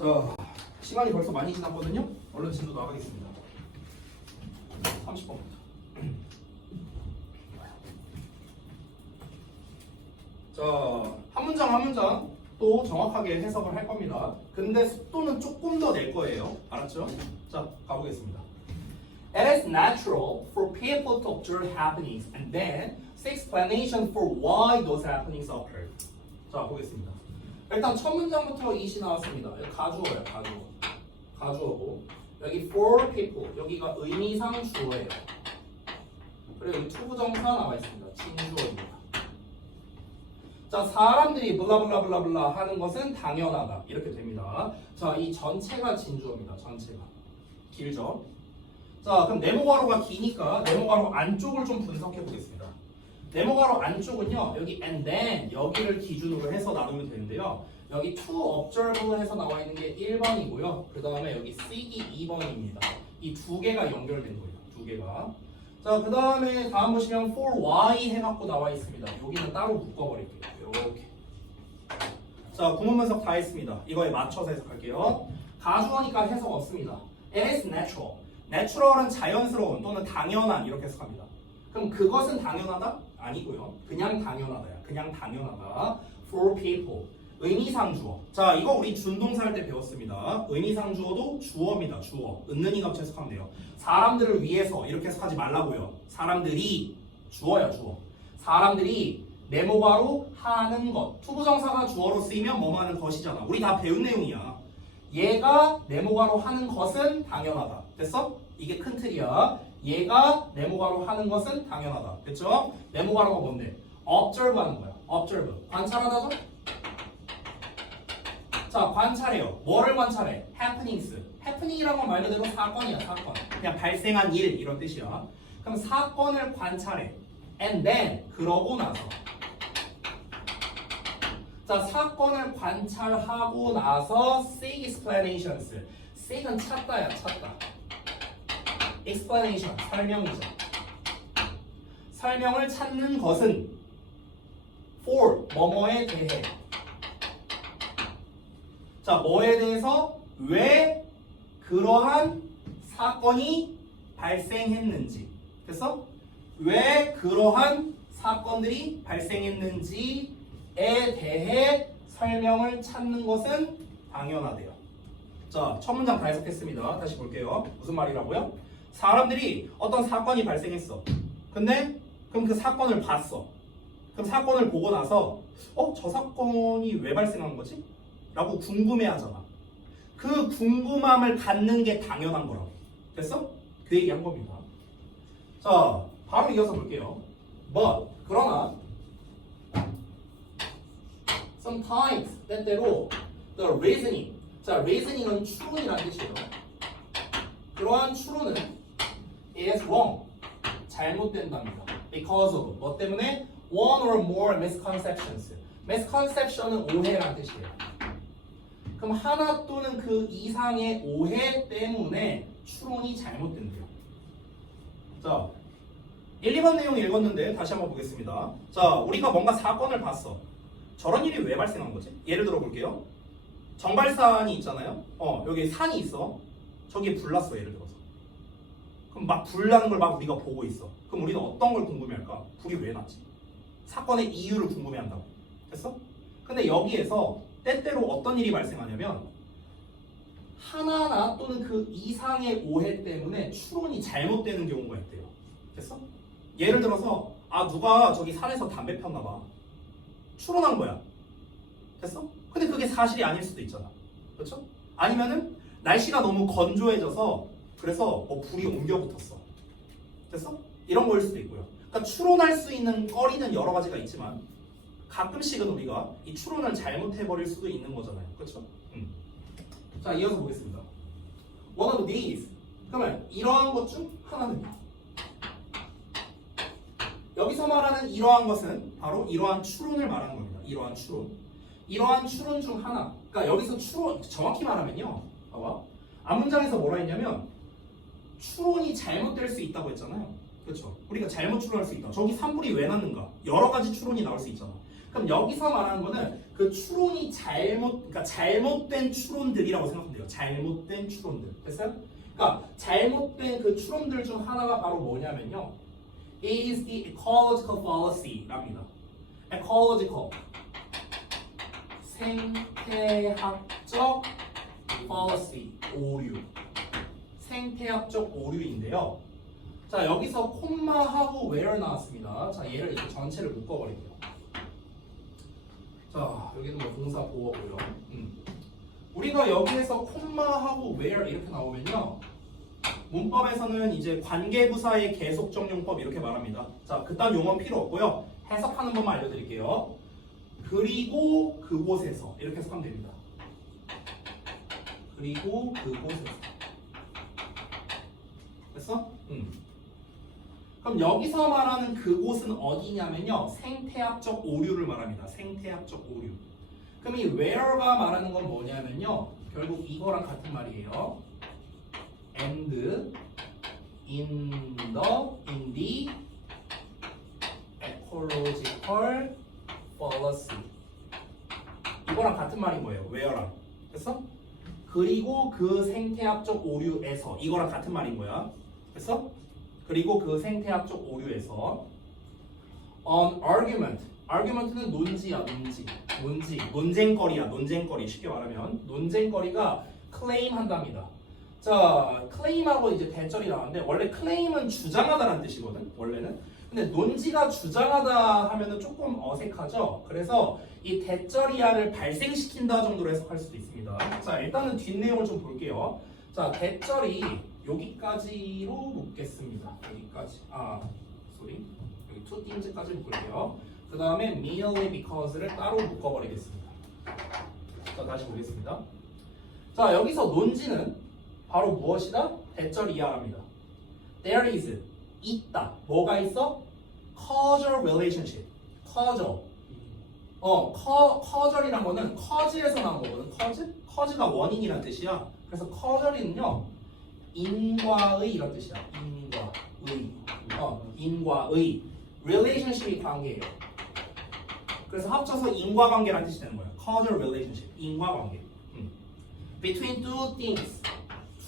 자, 시간이 벌써 많이 지났거든요. 얼른 진도 나가겠습니다. 30번부터. 자, 한 문장 한 문장 또 정확하게 해석을 할 겁니다. 근데 속도는 조금 더 낼 거예요. 알았죠? 자, 가보겠습니다. It is natural for people to observe happenings and then see explanation for why those happenings occurred. 자, 보겠습니다. 일단 첫 문장부터 이시 나왔습니다. 여기 가주어예요, 가주어. 가주어고 여기 for people, 여기가 의미상 주어예요. 그리고 여기 투부정사 나와 있습니다. 진주어입니다. 자, 사람들이 블라블라블라블라 하는 것은 당연하다. 이렇게 됩니다. 자, 이 전체가 진주어입니다. 전체가. 길죠? 자, 그럼 네모가로가 기니까 네모가로 안쪽을 좀 분석해 보겠습니다. 네모가로 안쪽은요, 여기 and then 여기를 기준으로 해서 나누면 되는데요. 여기 to observe 해서 나와 있는 게 1번이고요. 그 다음에 여기 see이 2번입니다. 이 두 개가 연결된 거예요. 두 개가. 자, 그 다음에 다음 보시면 for why 해갖고 나와 있습니다. 여기는 따로 묶어버릴게요. 이렇게. 자, 구문 분석 다 했습니다. 이거에 맞춰서 해석할게요. 가주어니까 해석 없습니다. It is natural. Natural은 자연스러운 또는 당연한 이렇게 해석합니다. 그럼 그것은 당연하다? 아니고요. 그냥 당연하다야. 그냥 당연하다. For people. 의미상 주어. 자, 이거 우리 준동사 할 때 배웠습니다. 의미상 주어도 주어입니다. 주어. 은는이 값 해석하면 돼요. 사람들을 위해서 이렇게 해석하지 말라고요. 사람들이 주어야 주어. 사람들이 네모가로 하는 것. 투부정사가 주어로 쓰이면 뭐뭐 하는 것이잖아. 우리 다 배운 내용이야. 얘가 네모가로 하는 것은 당연하다. 됐어? 이게 큰 틀이야. 얘가 네모가로 하는 것은 당연하다. 됐죠? 네모가로가 뭔데? observe 하는 거야. observe. 관찰하다죠? 자, 관찰해요. 뭐를 관찰해? happenings. happening이란 건 말 그대로 사건이야, 사건. 그냥 발생한 일 이런 뜻이야. 그럼 사건을 관찰해. and then 그러고 나서. 자, 사건을 관찰하고 나서 seek explanations. seek은 찾다야, 찾다. explanation, 설명이죠. 설명을 찾는 것은 for, 뭐뭐에 대해. 자, 뭐에 대해서 왜 그러한 사건이 발생했는지. 됐어? 왜 그러한 사건들이 발생했는지에 대해 설명을 찾는 것은 당연하대요. 자, 첫 문장 다 해석했습니다. 다시 볼게요. 무슨 말이라고요? 사람들이 어떤 사건이 발생했어. 근데 그럼 그 사건을 봤어. 그럼 사건을 보고 나서 저 사건이 왜 발생한 거지? 라고 궁금해하잖아. 그 궁금함을 갖는 게 당연한 거라고. 됐어? 그 얘기 한 겁니다. 자, 바로 이어서 볼게요. But, 그러나 sometimes, 때때로 the reasoning. 자, reasoning은 추론이라는 뜻이에요. 그러한 추론은 is wrong. 잘못된답니다. Because of. 뭐 때문에? One or more misconceptions. misconception은 오해라는 뜻이에요. 그럼 하나 또는 그 이상의 오해 때문에 추론이 잘못된대요. 자, 1, 2번 내용 읽었는데 다시 한번 보겠습니다. 자, 우리가 뭔가 사건을 봤어. 저런 일이 왜 발생한 거지? 예를 들어 볼게요. 정발산이 있잖아요. 여기 산이 있어. 저기에 불 났어, 예를 들어서. 그럼 막 불 나는 걸 막 우리가 보고 있어. 그럼 우리는 어떤 걸 궁금해할까? 불이 왜 났지? 사건의 이유를 궁금해한다고. 됐어? 근데 여기에서 때때로 어떤 일이 발생하냐면 하나나 또는 그 이상의 오해 때문에 추론이 잘못되는 경우가 있대요. 됐어? 예를 들어서 누가 저기 산에서 담배 폈나 봐. 추론한 거야. 됐어? 근데 그게 사실이 아닐 수도 있잖아. 그렇죠? 아니면은 날씨가 너무 건조해져서 그래서 불이 옮겨 붙었어. 됐어? 이런 거일 수도 있고요. 그러니까 추론할 수 있는 거리는 여러 가지가 있지만 가끔씩은 우리가 이 추론을 잘못해버릴 수도 있는 거잖아요. 그렇죠? 자, 이어서 보겠습니다. One of these. 그러면 이러한 것 중 하나는 여기서 말하는 이러한 것은 바로 이러한 추론을 말하는 겁니다. 이러한 추론. 이러한 추론 중 하나. 그러니까 여기서 추론, 정확히 말하면요. 봐봐. 앞문장에서 뭐라 했냐면 추론이 잘못될 수 있다고 했잖아요. 그렇죠? 우리가 잘못 추론할 수 있다. 저기 산불이 왜 났는가? 여러 가지 추론이 나올 수 있잖아. 그럼 여기서 말하는 거는 그 추론이 그러니까 잘못된 추론들이라고 생각하면 돼요. 잘못된 추론들. 됐어요? 그러니까 잘못된 그 추론들 중 하나가 바로 뭐냐면요. is the ecological fallacy랍니다. ecological 생태학적 fallacy 오류. 생태학적 오류인데요. 자, 여기서 콤마하고 where 나왔습니다. 자, 얘를 이렇게 전체를 묶어버릴게요. 자, 여기는 뭐 동사 보어고요. 우리가 여기에서 콤마하고 where 이렇게 나오면요. 문법에서는 이제 관계부사의 계속적용법 이렇게 말합니다. 자, 그딴 용어는 필요 없고요. 해석하는 법만 알려드릴게요. 그리고 그곳에서 이렇게 해석하면 됩니다. 그리고 그곳에서. 됐어? 그럼 여기서 말하는 그곳은 어디냐면요. 생태학적 오류를 말합니다. 생태학적 오류. 그럼 이 where가 말하는 건 뭐냐면요. 결국 이거랑 같은 말이에요. and in the ecological fallacy. 이거랑 같은 말인 거예요. where랑. 됐어? 그리고 그 생태학적 오류에서 이거랑 같은 말인 거야. 됐어? 그리고 그 생태학적 오류에서 on argument. argument는 논지야, 논쟁거리야, 논쟁거리. 쉽게 말하면 논쟁거리가 claim 한답니다. 자, claim하고 이제 대절이 나왔는데 원래 claim은 주장하다라는 뜻이거든. 원래는. 근데 논지가 주장하다 하면은 조금 어색하죠. 그래서 이 대절이야를 발생시킨다 정도로 해석할 수도 있습니다. 자, 일단은 뒷내용을 좀 볼게요. 자, 대절이 여기까지로 묶겠습니다. 여기까지. 여기 two things까지 묶을게요. 그 다음에 merely because를 따로 묶어버리겠습니다. 자, 다시 보겠습니다. 자, 여기서 논지는 바로 무엇이다? 대절 이하랍니다. There is 있다. 뭐가 있어? causal relationship. causal. causal이란 거는 cause에서 나온 거거든. cause가 원인이란 뜻이야. 그래서 causal이는요. 인과의 이런 뜻이야. 인과의. relationship이 관계예요. 그래서 합쳐서 인과관계라는 뜻이 되는 거예요. causal relationship. 인과관계. between two things.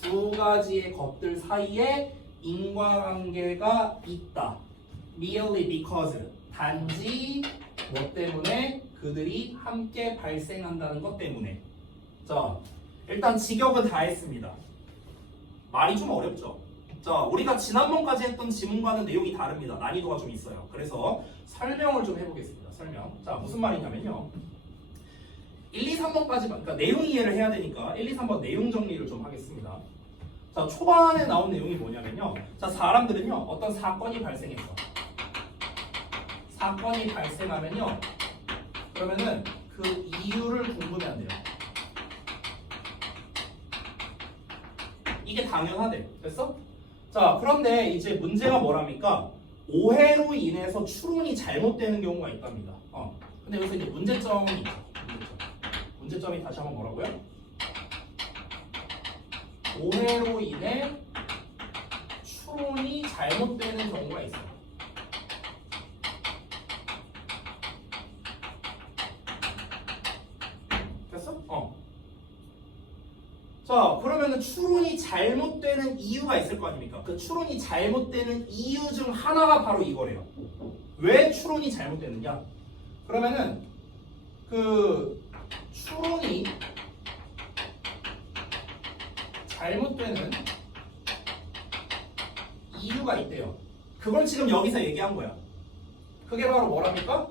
두 가지의 것들 사이에 인과관계가 있다. merely because. 단지 뭐 때문에? 그들이 함께 발생한다는 것 때문에. 자, 일단 직역은 다 했습니다. 말이 좀 어렵죠? 자, 우리가 지난번까지 했던 지문과는 내용이 다릅니다. 난이도가 좀 있어요. 그래서 설명을 좀 해보겠습니다. 설명. 자, 무슨 말이냐면요. 1, 2, 3번까지, 그러니까 내용 이해를 해야 되니까 1, 2, 3번 내용 정리를 좀 하겠습니다. 자, 초반에 나온 내용이 뭐냐면요. 자, 사람들은요, 어떤 사건이 발생했어. 사건이 발생하면요. 그러면은 그 이유를 궁금해한대요. 이게 당연하대. 됐어? 자, 그런데 이제 문제가 뭐랍니까? 오해로 인해서 추론이 잘못되는 경우가 있답니다. 근데 여기서 이제 문제점이 있죠. 문제점이 다시 한번 뭐라고요? 오해로 인해 추론이 잘못되는 경우가 있어요. 됐어? 자, 그러면은 추론이 잘못되는 이유가 있을 거 아닙니까? 그 추론이 잘못되는 이유 중 하나가 바로 이거래요. 왜 추론이 잘못되느냐? 그러면은 그 추론이 잘못되는 이유가 있대요. 그걸 지금 여기서 얘기한 거야. 그게 바로 뭐랍니까?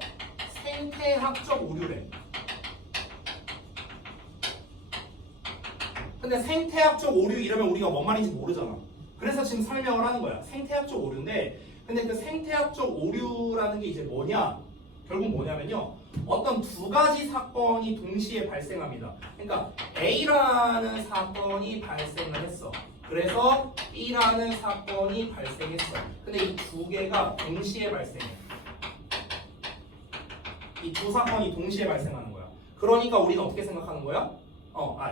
생태학적 오류래. 근데 생태학적 오류 이러면 우리가 뭔 말인지 모르잖아. 그래서 지금 설명을 하는 거야. 생태학적 오류인데, 근데 그 생태학적 오류라는 게 이제 뭐냐? 결국 뭐냐면요. 어떤 두 가지 사건이 동시에 발생합니다. 그러니까 A라는 사건이 발생을 했어. 그래서 B라는 사건이 발생했어. 근데 이 두 개가 동시에 발생해. 이 두 사건이 동시에 발생하는 거야. 그러니까 우리가 어떻게 생각하는 거야?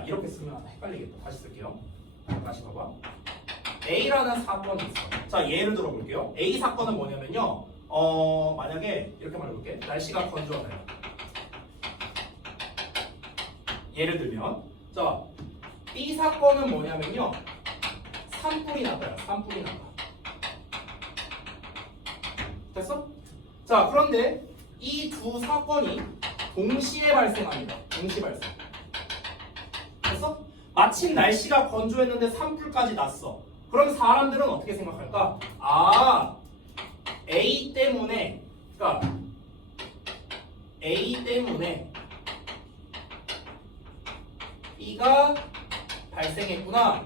이렇게 쓰면 헷갈리겠다. 다시 쓸게요. 다시 봐봐. A라는 사건이 있어. 자, 예를 들어 볼게요. A 사건은 뭐냐면요. 만약에 이렇게 말해볼게. 날씨가 건조하다. 예를 들면 자 B 사건은 뭐냐면요. 산불이 났다요. 산불이 났다. 됐어? 자 그런데 이 두 사건이 동시에 발생합니다. 동시 발생. 됐어? 마침 날씨가 건조했는데 산불까지 났어. 그럼 사람들은 어떻게 생각할까? 아 A 때문에 그러니까 A 때문에 B가 발생했구나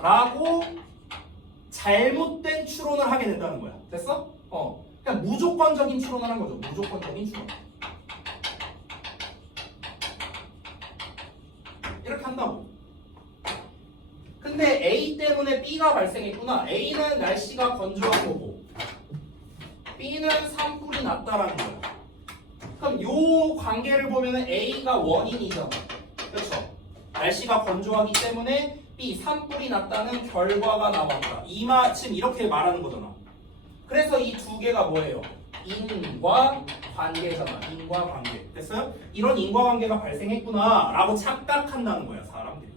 라고 잘못된 추론을 하게 된다는 거야. 됐어? 그냥 무조건적인 추론을 한 거죠. 무조건적인 추론. 이렇게 한다고. 근데 A 때문에 B가 발생했구나. A는 날씨가 건조한 거고 B는 산불이 났다라는 거야. 그럼 요 관계를 보면은 A가 원인이잖아. 그렇죠? 날씨가 건조하기 때문에 B 산불이 났다는 결과가 나왔다. 이마침 이렇게 말하는 거잖아. 그래서 이 두 개가 뭐예요? 인과관계잖아. 인과관계. 됐어요? 이런 인과관계가 발생했구나 라고 착각한다는 거야. 사람들이.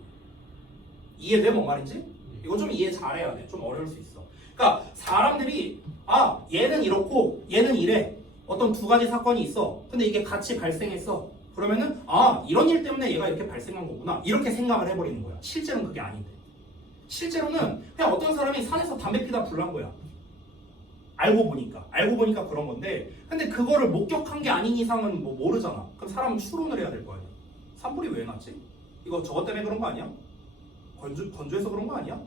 이해돼? 뭔 말인지? 이거 좀 이해 잘해야 돼. 좀 어려울 수 있어. 그러니까 사람들이 아 얘는 이렇고 얘는 이래. 어떤 두 가지 사건이 있어. 근데 이게 같이 발생했어. 그러면은 아 이런 일 때문에 얘가 이렇게 발생한 거구나. 이렇게 생각을 해버리는 거야. 실제로는 그게 아닌데. 실제로는 그냥 어떤 사람이 산에서 담배 피다 불난 거야. 알고 보니까 그런 건데 근데 그거를 목격한 게 아닌 이상은 뭐 모르잖아. 그럼 사람은 추론을 해야 될 거 아니야. 산불이 왜 났지? 이거 저것 때문에 그런 거 아니야? 건조해서 그런 거 아니야?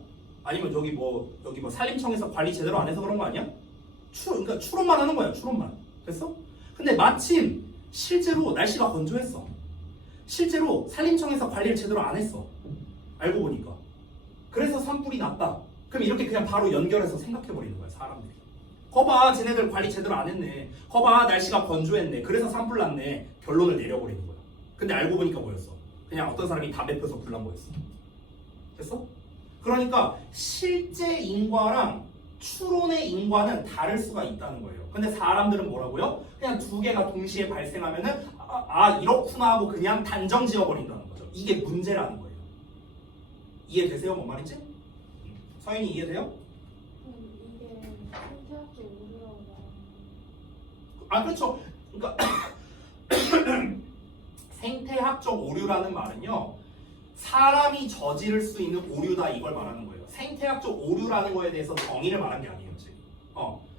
아니면 여기 뭐 산림청에서 관리 제대로 안 해서 그런 거 아니야? 그러니까 추론만 하는 거야. 추론만. 됐어? 근데 마침 실제로 날씨가 건조했어. 실제로 산림청에서 관리를 제대로 안 했어. 알고 보니까. 그래서 산불이 났다. 그럼 이렇게 그냥 바로 연결해서 생각해버리는 거야. 사람들이. 거봐 쟤네들 관리 제대로 안 했네. 거봐 날씨가 건조했네. 그래서 산불 났네. 결론을 내려버리는 거야. 근데 알고 보니까 뭐였어? 그냥 어떤 사람이 담배 펴서 불난 거였어. 됐어? 그러니까 실제 인과랑 추론의 인과는 다를 수가 있다는 거예요. 근데 사람들은 뭐라고요? 그냥 두 개가 동시에 발생하면은 이렇구나 하고 그냥 단정 지어버린다는 거죠. 이게 문제라는 거예요. 이해되세요? 뭔 말인지? 서인이 이해돼요? 이게 생태학적 오류라고 말하는 아 그렇죠. 그러니까 생태학적 오류라는 말은요. 사람이 저지를 수 있는 오류다 이걸 말하는 거예요. 생태학적 오류라는 거에 대해서 정의를 말한 게 아니에요. 지금.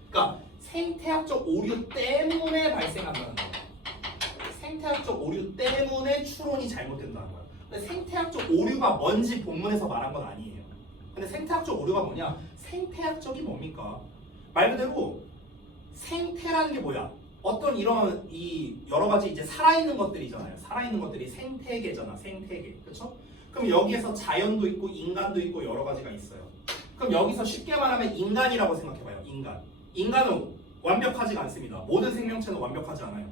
그러니까 생태학적 오류 때문에 발생한다는 거예요. 생태학적 오류 때문에 추론이 잘못된다는 거예요. 근데 생태학적 오류가 뭔지 본문에서 말한 건 아니에요. 근데 생태학적 오류가 뭐냐? 생태학적이 뭡니까? 말 그대로 생태라는 게 뭐야? 어떤 이런 이 여러 가지 이제 살아있는 것들이잖아요. 살아있는 것들이 생태계잖아. 생태계. 그렇죠? 그럼 여기에서 자연도 있고 인간도 있고 여러 가지가 있어요. 그럼 여기서 쉽게 말하면 인간이라고 생각해봐요. 인간은 완벽하지가 않습니다. 모든 생명체는 완벽하지 않아요.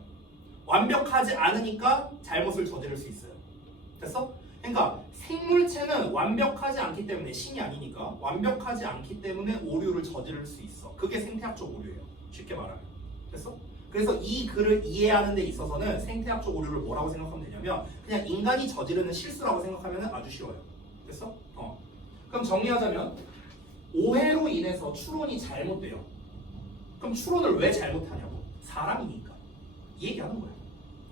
완벽하지 않으니까 잘못을 저지를 수 있어요. 됐어? 그러니까 생물체는 완벽하지 않기 때문에 신이 아니니까 완벽하지 않기 때문에 오류를 저지를 수 있어. 그게 생태학적 오류예요. 쉽게 말하면. 됐어? 그래서 이 글을 이해하는 데 있어서는 생태학적 오류를 뭐라고 생각하면 되냐면 그냥 인간이 저지르는 실수라고 생각하면 아주 쉬워요. 됐어? 그럼 정리하자면 오해로 인해서 추론이 잘못돼요. 그럼 추론을 왜 잘못하냐고? 사람이니까. 이 얘기하는 거예요.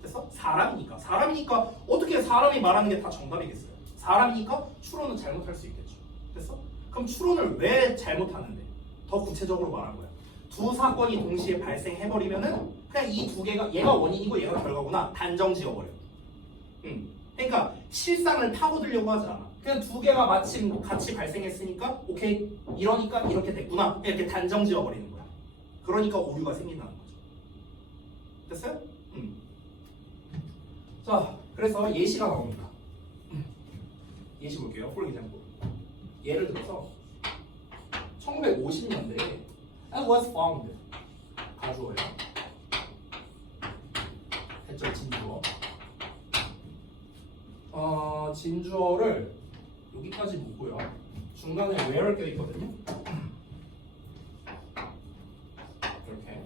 됐어? 사람이니까 어떻게 사람이 말하는 게 다 정답이겠어요? 사람이니까 추론은 잘못할 수 있겠죠. 됐어? 그럼 추론을 왜 잘못하는데? 더 구체적으로 말한 거야. 두 사건이 동시에 발생해버리면은 그냥 이 두 개가 얘가 원인이고 얘가 결과구나 단정 지어버려. 그러니까 실상을 파고들려고 하지 않아. 그냥 두 개가 마침 같이 발생했으니까 오케이 이러니까 이렇게 됐구나 이렇게 단정 지어버리는 거야. 그러니까 오류가 생긴다는 거죠. 됐어요? 자, 그래서 예시가 나옵니다. 예시 볼게요. For example. 예를 들어서 1950년대에 and was found 가주어예요. 대절 진주어. 진주어를 여기까지 묻고요. 중간에 where를 껴있거든요. 이렇게.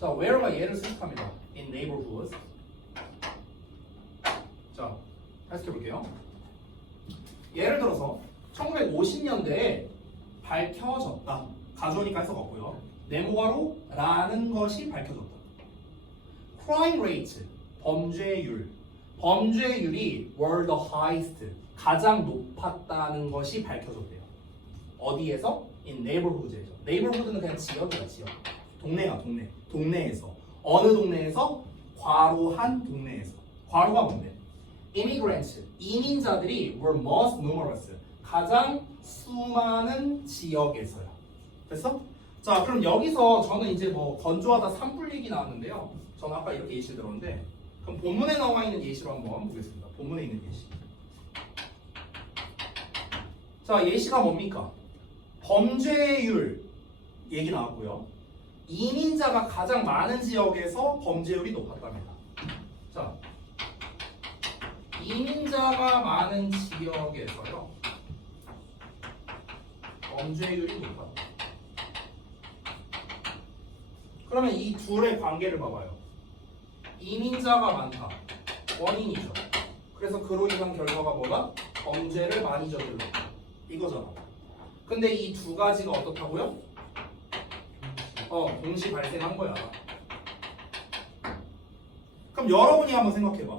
자, where가 얘를 수식합니다. in neighborhoods. 자, 해석해 볼게요. 예를 들어서 1950년대에 밝혀졌다. 가져오니까 해석 없고요. 네모가로라는 것이 밝혀졌다. crime rate, 범죄율. 범죄율이 were the highest, 가장 높았다는 것이 밝혀졌대요. 어디에서? in neighborhoods에서. neighborhood는 그냥 지역이야, 지역. 동네야, 동네. 동네에서. 어느 동네에서? 과로한 동네에서. 과로가 뭔데? immigrants, 이민자들이 were most numerous, 가장 수많은 지역에서요. 됐어? 자, 그럼 여기서 저는 이제 뭐 건조하다 산불 얘기 나왔는데요. 저는 아까 이렇게 예시를 들었는데, 그럼 본문에 나와 있는 예시로 한번 보겠습니다. 본문에 있는 예시. 자, 예시가 뭡니까? 범죄율 얘기 나왔고요. 이민자가 가장 많은 지역에서 범죄율이 높았답니다. 자, 이민자가 많은 지역에서요, 범죄율이 높았다. 그러면 이 둘의 관계를 봐봐요. 이민자가 많다. 원인이죠. 그래서 그로 인한 결과가 뭐다? 범죄를 많이 저질렀다. 이거잖아. 근데 이 두 가지가 어떻다고요? 동시 발생한 거야. 그럼 여러분이 한번 생각해봐.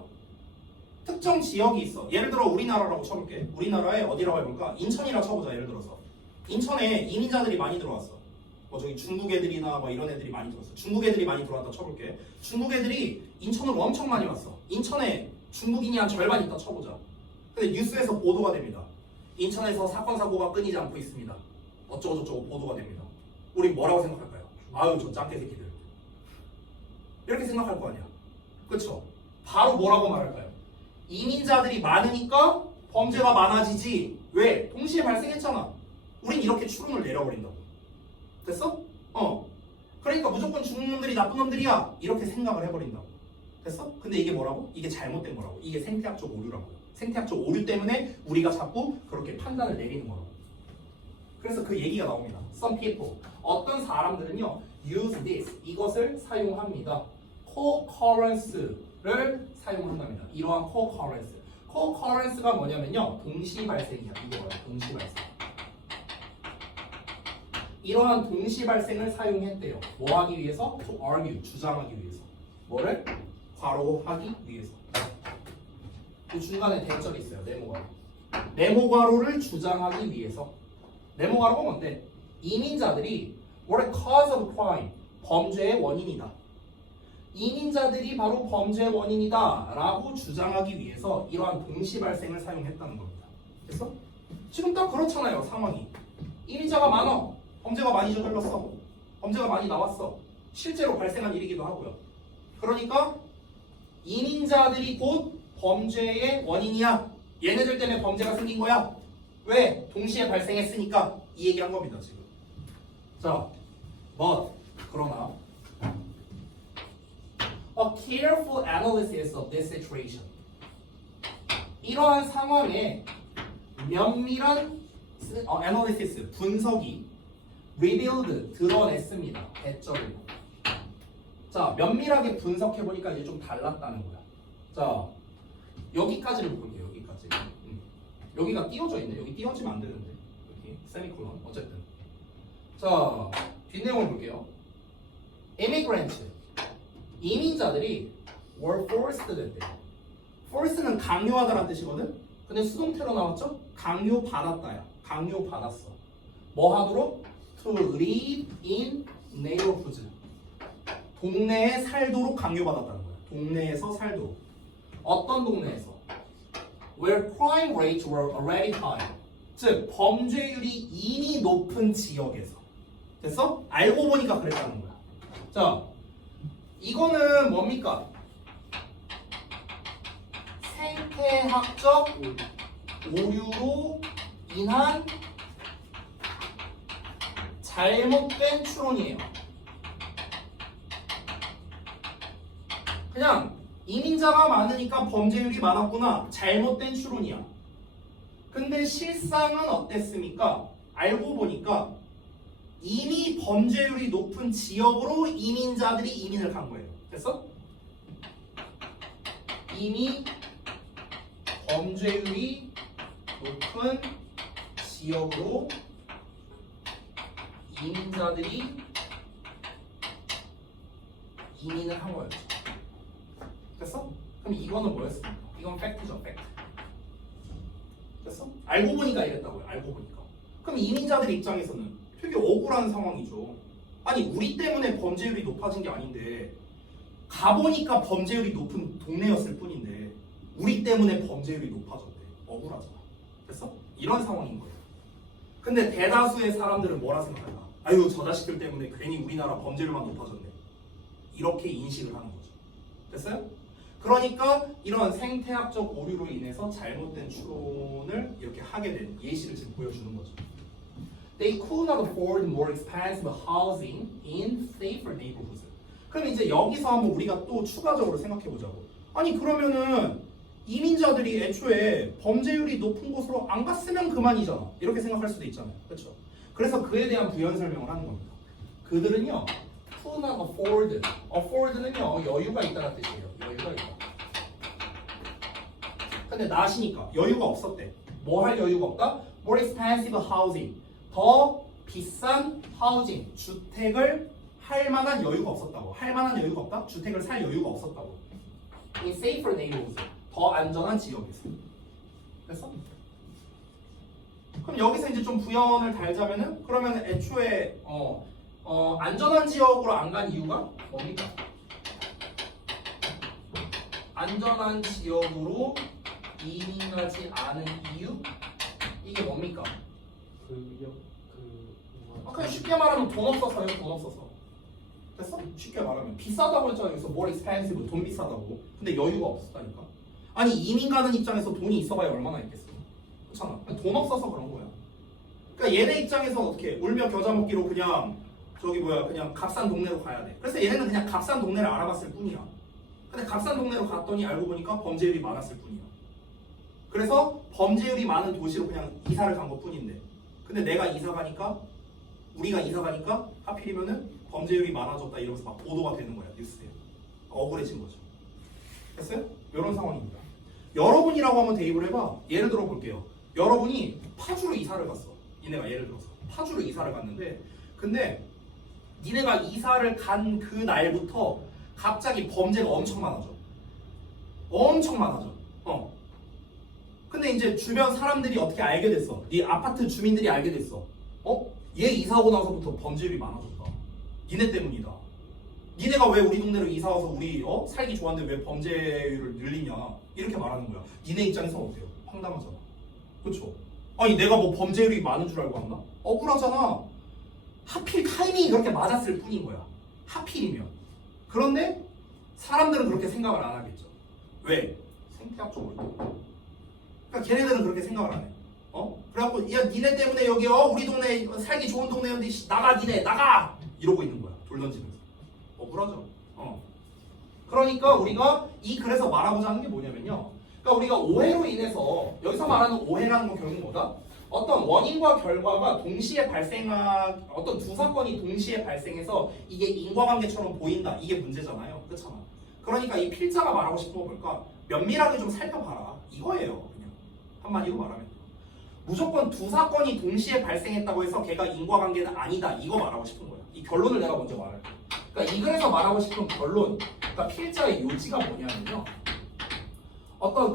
특정 지역이 있어. 예를 들어 우리나라라고 쳐볼게. 우리나라에 어디라고 해볼까? 인천이라고 쳐보자. 예를 들어서 인천에 이민자들이 많이 들어왔어. 뭐 저기 중국 애들이나 뭐 이런 애들이 많이 들어왔어. 중국 애들이 많이 들어왔다 쳐볼게. 중국 애들이 인천으로 엄청 많이 왔어. 인천에 중국인이 한 절반 있다 쳐보자. 근데 뉴스에서 보도가 됩니다. 인천에서 사건 사고가 끊이지 않고 있습니다. 어쩌고저쩌고 보도가 됩니다. 우리 뭐라고 생각할까요? 아유, 저 짱깨 새끼들. 이렇게 생각할 거 아니야. 그쵸? 바로 뭐라고 말할까요? 이민자들이 많으니까 범죄가 많아지지. 왜? 동시에 발생했잖아. 우린 이렇게 추론을 내려버린다고. 됐어? 그러니까 무조건 중국 놈들이 나쁜 놈들이야. 이렇게 생각을 해버린다고. 됐어? 근데 이게 뭐라고? 이게 잘못된 거라고. 이게 생태학적 오류라고요. 생태학적 오류 때문에 우리가 자꾸 그렇게 판단을 내리는 거라고. 그래서 그 얘기가 나옵니다. Some people, 어떤 사람들은요, use this, 이것을 사용합니다. co-currence를 사용한답니다. 이러한 co-currence. co-currence가 뭐냐면요, 동시 발생이야. 이거예요. 동시 발생. 이러한 동시 발생을 사용했대요. 뭐 하기 위해서? To argue, 주장하기 위해서. 뭐를? 괄호하기 위해서. 그 중간에 대절이 있어요. 네모괄호. 네모괄호를 주장하기 위해서. 네모괄호가 뭔데? 이민자들이 were a cause of crime, 범죄의 원인이다. 이민자들이 바로 범죄의 원인이다 라고 주장하기 위해서 이러한 동시 발생을 사용했다는 겁니다. 됐어? 지금 딱 그렇잖아요. 상황이. 이민자가 많아. 범죄가 많이 저질렀어. 범죄가 많이 나왔어. 실제로 발생한 일이기도 하고요. 그러니까 이민자들이 곧 범죄의 원인이야. 얘네들 때문에 범죄가 생긴 거야. 왜? 동시에 발생했으니까. 이 얘기한 겁니다. 지금. 자, but 그러나 a careful analysis of this situation, 이러한 상황에 면밀한 analysis, 분석이 revealed, 드러냈습니다. 대절로. 자, 면밀하게 분석해보니까 이제 좀 달랐다는 거야. 자, 여기까지를 볼게요. 여기까지. 여기가 띄워져 있네. 여기 띄워지면 안 되는데. 여기 세미콜론. 어쨌든. 자, 뒷내용을 볼게요. immigrants, 이민자들이 were forced 됐대요. force는 강요하다라는 뜻이거든. 근데 수동태로 나왔죠? 강요받았다야. 강요받았어. 뭐 하도록? To live in neighborhoods. 동네에 살도록 강요받았다는 거야. 동네에서 살도록. 어떤 동네에서? Where crime rates were already high. 즉, 범죄율이 이미 높은 지역에서. 됐어? 알고 보니까 그랬다는 거야. 자, 이거는 뭡니까? 생태학적 오류로 인한 잘못된 추론이에요. 그냥 이민자가 많으니까 범죄율이 많았구나. 잘못된 추론이야. 근데 실상은 어땠습니까? 알고 보니까 이미 범죄율이 높은 지역으로 이민자들이 이민을 간 거예요. 됐어? 이미 범죄율이 높은 지역으로 이민자들이 이민을 한 거였죠. 됐어? 그럼 이거는 뭐였습니까? 이건 팩트죠, 팩트. 됐어? 알고 보니까 이랬다고요. 알고 보니까. 그럼 이민자들 입장에서는 되게 억울한 상황이죠. 아니 우리 때문에 범죄율이 높아진 게 아닌데 가보니까 범죄율이 높은 동네였을 뿐인데 우리 때문에 범죄율이 높아졌대. 억울하잖아. 됐어? 이런 상황인 거예요. 근데 대다수의 사람들은 뭐라 생각할까? 아유 저 자식들 때문에 괜히 우리나라 범죄율만 높아졌네. 이렇게 인식을 하는 거죠. 됐어요? 그러니까 이런 생태학적 오류로 인해서 잘못된 추론을 이렇게 하게 된 예시를 지금 보여주는 거죠. They could not afford more expensive housing in safer neighborhoods. 그럼 이제 여기서 한번 우리가 또 추가적으로 생각해 보자고. 아니 그러면은 이민자들이 애초에 범죄율이 높은 곳으로 안 갔으면 그만이잖아. 이렇게 생각할 수도 있잖아요. 그렇죠? 그래서 그에 대한 부연 설명을 하는 겁니다. 그들은요, could not afford. afford는요 여유가 있다는 뜻이에요. 여유가 있다. 근데 나시니까 여유가 없었대. 뭐 할 여유가 없다? More expensive housing. 더 비싼 하우징, 주택을 할 만한 여유가 없었다고. 할 만한 여유가 없다? 주택을 살 여유가 없었다고. In safer neighborhoods. 더 안전한 지역에서. 됐어? 그럼 여기서 이제 좀 부연을 달자면은 그러면 애초에 안전한 지역으로 안 간 이유가 뭡니까? 안전한 지역으로 이민하지 않은 이유? 이게 뭡니까? 그냥 쉽게 말하면 돈 없어서요. 돈 없어서. 됐어? 쉽게 말하면 비싸다고 했잖아요. 그래서 more expensive, 돈 비싸다고. 근데 여유가 없었다니까. 아니 이민 가는 입장에서 돈이 있어봐야 얼마나 있겠어. 그렇잖아. 돈 없어서 그런 거야. 그러니까 얘네 입장에서 어떻게 울며 겨자 먹기로 그냥 그냥 값싼 동네로 가야 돼. 그래서 얘네는 그냥 값싼 동네를 알아봤을 뿐이야. 근데 값싼 동네로 갔더니 알고 보니까 범죄율이 많았을 뿐이야. 그래서 범죄율이 많은 도시로 그냥 이사를 간 것 뿐인데 근데 내가 이사 가니까 우리가 이사 가니까 하필이면은 범죄율이 많아졌다 이러면서 막 보도가 되는 거야 뉴스에. 억울해진 거죠. 됐어요? 이런 상황입니다. 여러분이라고 한번 대입을 해봐. 예를 들어 볼게요. 여러분이 파주로 이사를 갔어. 니네가 예를 들어서 파주로 이사를 갔는데 근데 니네가 이사를 간 그 날부터 갑자기 범죄가 엄청 많아져. 엄청 많아져. 근데 이제 주변 사람들이 어떻게 알게 됐어? 네 아파트 주민들이 알게 됐어. 얘 이사 오고 나서부터 범죄율이 많아졌다. 니네 때문이다. 니네가 왜 우리 동네로 이사 와서 우리 살기 좋았는데 왜 범죄율을 늘리냐? 이렇게 말하는 거야. 니네 입장에서 어때요? 황당하잖아. 그렇죠? 아니 내가 뭐 범죄율이 많은 줄 알고 왔나? 억울하잖아. 하필 타이밍이 그렇게 맞았을 뿐인 거야. 하필이면. 그런데 사람들은 그렇게 생각을 안 하겠죠. 왜? 생태학적으로. 그러니까 걔네들은 그렇게 생각을 안 해. 그래갖고 야 니네 때문에 여기 우리 동네 살기 좋은 동네였는데 나가 니네 나가 이러고 있는 거야. 돌 던지면서. 억울하죠. 그러니까 우리가 그래서 말하고자 하는 게 뭐냐면요. 그러니까 우리가 오해로 인해서 여기서 말하는 오해라는 건 결국 뭐다? 어떤 원인과 결과가 동시에 어떤 두 사건이 동시에 발생해서 이게 인과관계처럼 보인다. 이게 문제잖아요. 그렇잖아. 그러니까 이 필자가 말하고 싶은 건 뭘까? 면밀하게 좀 살펴봐라. 이거예요. 그냥 한마디로 말하면 무조건 두 사건이 동시에 발생했다고 해서 걔가 인과관계는 아니다. 이거 말하고 싶은 거야. 이 결론을 내가 먼저 말할게. 그러니까 이 글에서 말하고 싶은 결론, 그러니까 필자의 요지가 뭐냐면요. 어떤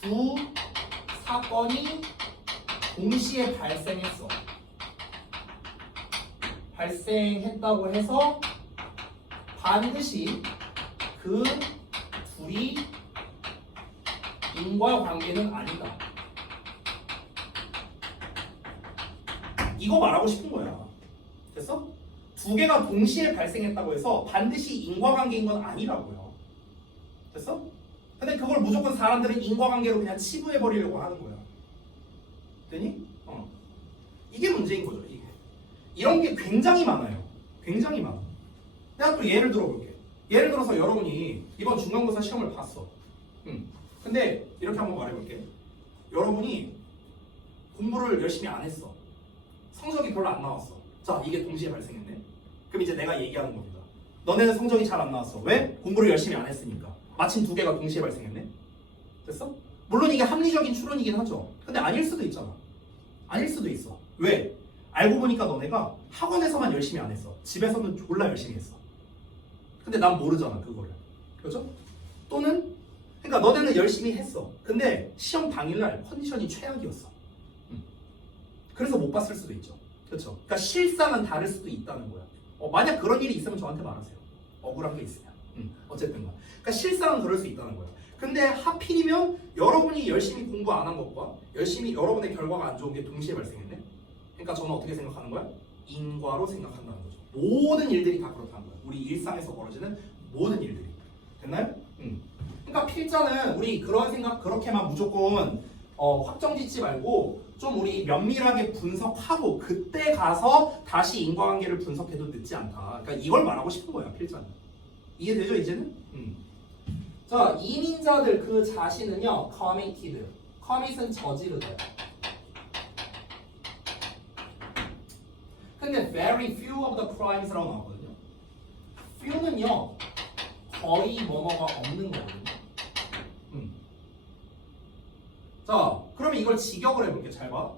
두 사건이 동시에 발생했다고 해서 반드시 그 둘이 인과관계는 아니다. 이거 말하고 싶은 거야. 됐어? 두 개가 동시에 발생했다고 해서 반드시 인과관계인 건 아니라고요. 됐어? 근데 그걸 무조건 사람들은 인과관계로 그냥 치부해버리려고 하는 거야. 되니? 이게 문제인 거죠. 이게. 이런 게 굉장히 많아요. 굉장히 많아. 내가 또 예를 들어볼게. 예를 들어서 여러분이 이번 중간고사 시험을 봤어. 근데 이렇게 한번 말해볼게. 여러분이 공부를 열심히 안 했어. 성적이 별로 안 나왔어. 자, 이게 동시에 발생했네. 그럼 이제 내가 얘기하는 겁니다. 너네는 성적이 잘 안 나왔어. 왜? 공부를 열심히 안 했으니까. 마침 두 개가 동시에 발생했네. 됐어? 물론 이게 합리적인 추론이긴 하죠. 근데 아닐 수도 있잖아. 아닐 수도 있어. 왜? 알고 보니까 너네가 학원에서만 열심히 안 했어. 집에서는 졸라 열심히 했어. 근데 난 모르잖아, 그거를. 그렇죠? 또는 그러니까 너네는 열심히 했어. 근데 시험 당일날 컨디션이 최악이었어. 그래서 못 봤을 수도 있죠. 그렇죠? 그러니까 실상은 다를 수도 있다는 거야. 만약 그런 일이 있으면 저한테 말하세요. 억울한 게 있으면. 어쨌든 그러니까 실상은 그럴 수 있다는 거야. 근데 하필이면 여러분이 열심히 공부 안 한 것과 열심히 여러분의 결과가 안 좋은 게 동시에 발생했네. 그러니까 저는 어떻게 생각하는 거야? 인과로 생각한다는 거죠. 모든 일들이 다 그렇다는 거야. 우리 일상에서 벌어지는 모든 일들이. 됐나요? 그러니까 필자는 우리 그런 생각 그렇게만 무조건 확정 짓지 말고 좀 우리 면밀하게 분석하고 그때 가서 다시 인과관계를 분석해도 늦지 않다. 그러니까 이걸 말하고 싶은 거야, 필자는. 이해되죠, 이제는? 자, 이민자들 그 자신은요, committed. commit은 저지르다. 근데 very few of the crimes라고 나오거든요. few는요, 거의 뭐뭐가 없는 거거든요. 자, 그러면 이걸 직역을 해볼게요. 잘 봐.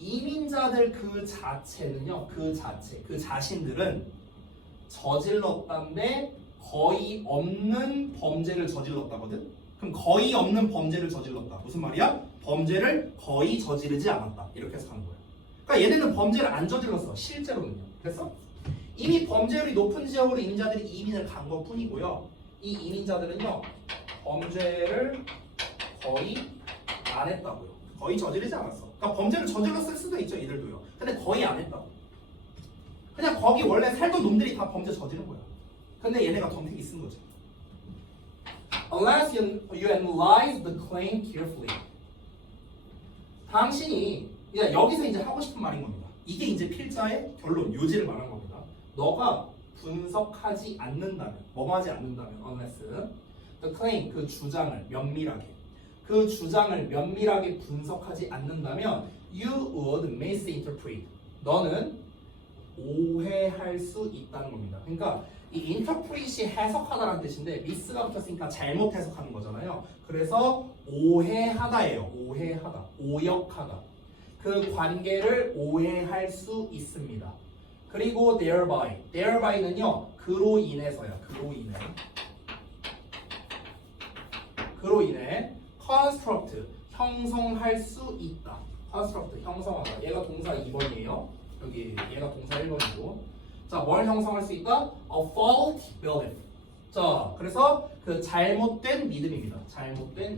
이민자들 그 자체는요, 그 자신들은 저질렀다인데 거의 없는 범죄를 저질렀다거든? 그럼 거의 없는 범죄를 저질렀다. 무슨 말이야? 범죄를 거의 저지르지 않았다. 이렇게 해서 하는 거야. 그러니까 얘네는 범죄를 안 저질렀어. 실제로는요. 그래서 이미 범죄율이 높은 지역으로 이민자들이 이민을 간 것 뿐이고요. 이 이민자들은요, 범죄를 거의 안 했다고요. 거의 저지르지 않았어. 그러니까 범죄를 저질렀을 수도 있죠, 이들도요. 근데 거의 안 했다고. 그냥 거기 원래 살던 놈들이 다 범죄 저지른 거야. 근데 얘네가 덤태기 쓴 거죠. Unless you analyze the claim carefully. 당신이 여기서 이제 하고 싶은 말인 겁니다. 이게 이제 필자의 결론, 요지를 말한 겁니다. 너가 분석하지 않는다면, 뭐뭐 하지 않는다면, unless the claim, 그 주장을 면밀하게 분석하지 않는다면 you would misinterpret. 너는 오해할 수 있다는 겁니다. 그러니까 이 interpret이 해석하다라는 뜻인데 miss가 붙었으니까 잘못 해석하는 거잖아요. 그래서 오해하다예요. 오해하다, 오역하다. 그 관계를 오해할 수 있습니다. 그리고 thereby는요, 그로 인해서야. 그로 인해 construct, 형성할 수 있다. construct, 형성하다. 얘가 동사 2번이에요. 여기 얘가 동사 1번이고. 자, 뭘 형성할 수 있다? A faulty belief. 자, 그래서 그 잘못된 믿음입니다. 잘못된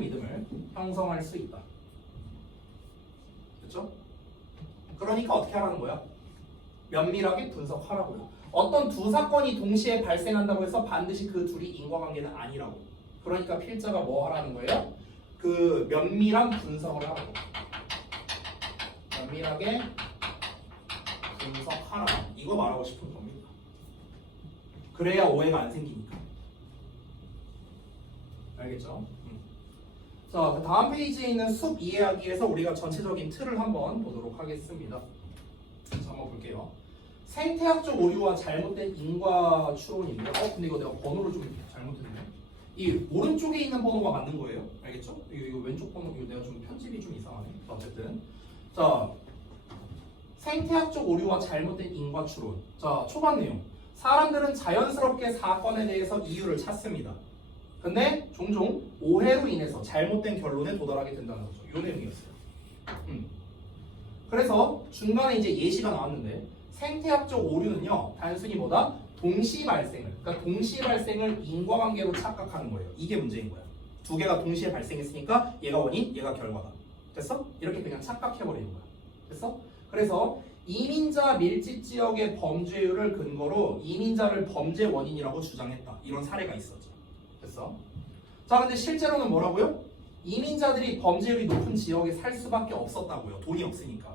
믿음을 형성할 수 있다. 그렇죠? 그러니까 어떻게 하라는 거야? 면밀하게 분석하라고요. 어떤 두 사건이 동시에 발생한다고 해서 반드시 그 둘이 인과관계는 아니라고. 그러니까 필자가 뭐 하라는 거예요? 그 면밀한 분석을 하라고. 면밀하게 분석하라. 이거 말하고 싶은 겁니다. 그래야 오해가 안 생기니까. 알겠죠? 자, 그 다음 페이지에 있는 숲 이해하기에서 우리가 전체적인 틀을 한번 보도록 하겠습니다. 자, 한번 볼게요. 생태학적 오류와 잘못된 인과 추론인데, 근데 이거 내가 번호를 좀 잘못했네. 이 오른쪽에 있는 번호가 맞는 거예요. 알겠죠? 이거 왼쪽 번호, 이거 내가 좀 편집이 좀 이상하네. 어쨌든. 자, 생태학적 오류와 잘못된 인과 추론. 자, 초반 내용. 사람들은 자연스럽게 사건에 대해서 이유를 찾습니다. 근데 종종 오해로 인해서 잘못된 결론에 도달하게 된다는 거죠. 이 내용이었어요. 그래서 중간에 이제 예시가 나왔는데 생태학적 오류는요, 단순히 뭐다? 동시 발생을, 그러니까 동시 발생을 인과관계로 착각하는 거예요. 이게 문제인 거야. 두 개가 동시에 발생했으니까 얘가 원인, 얘가 결과다. 됐어? 이렇게 그냥 착각해버리는 거야. 됐어? 그래서 이민자 밀집 지역의 범죄율을 근거로 이민자를 범죄 원인이라고 주장했다. 이런 사례가 있었죠. 됐어? 자, 근데 실제로는 뭐라고요? 이민자들이 범죄율이 높은 지역에 살 수밖에 없었다고요. 돈이 없으니까.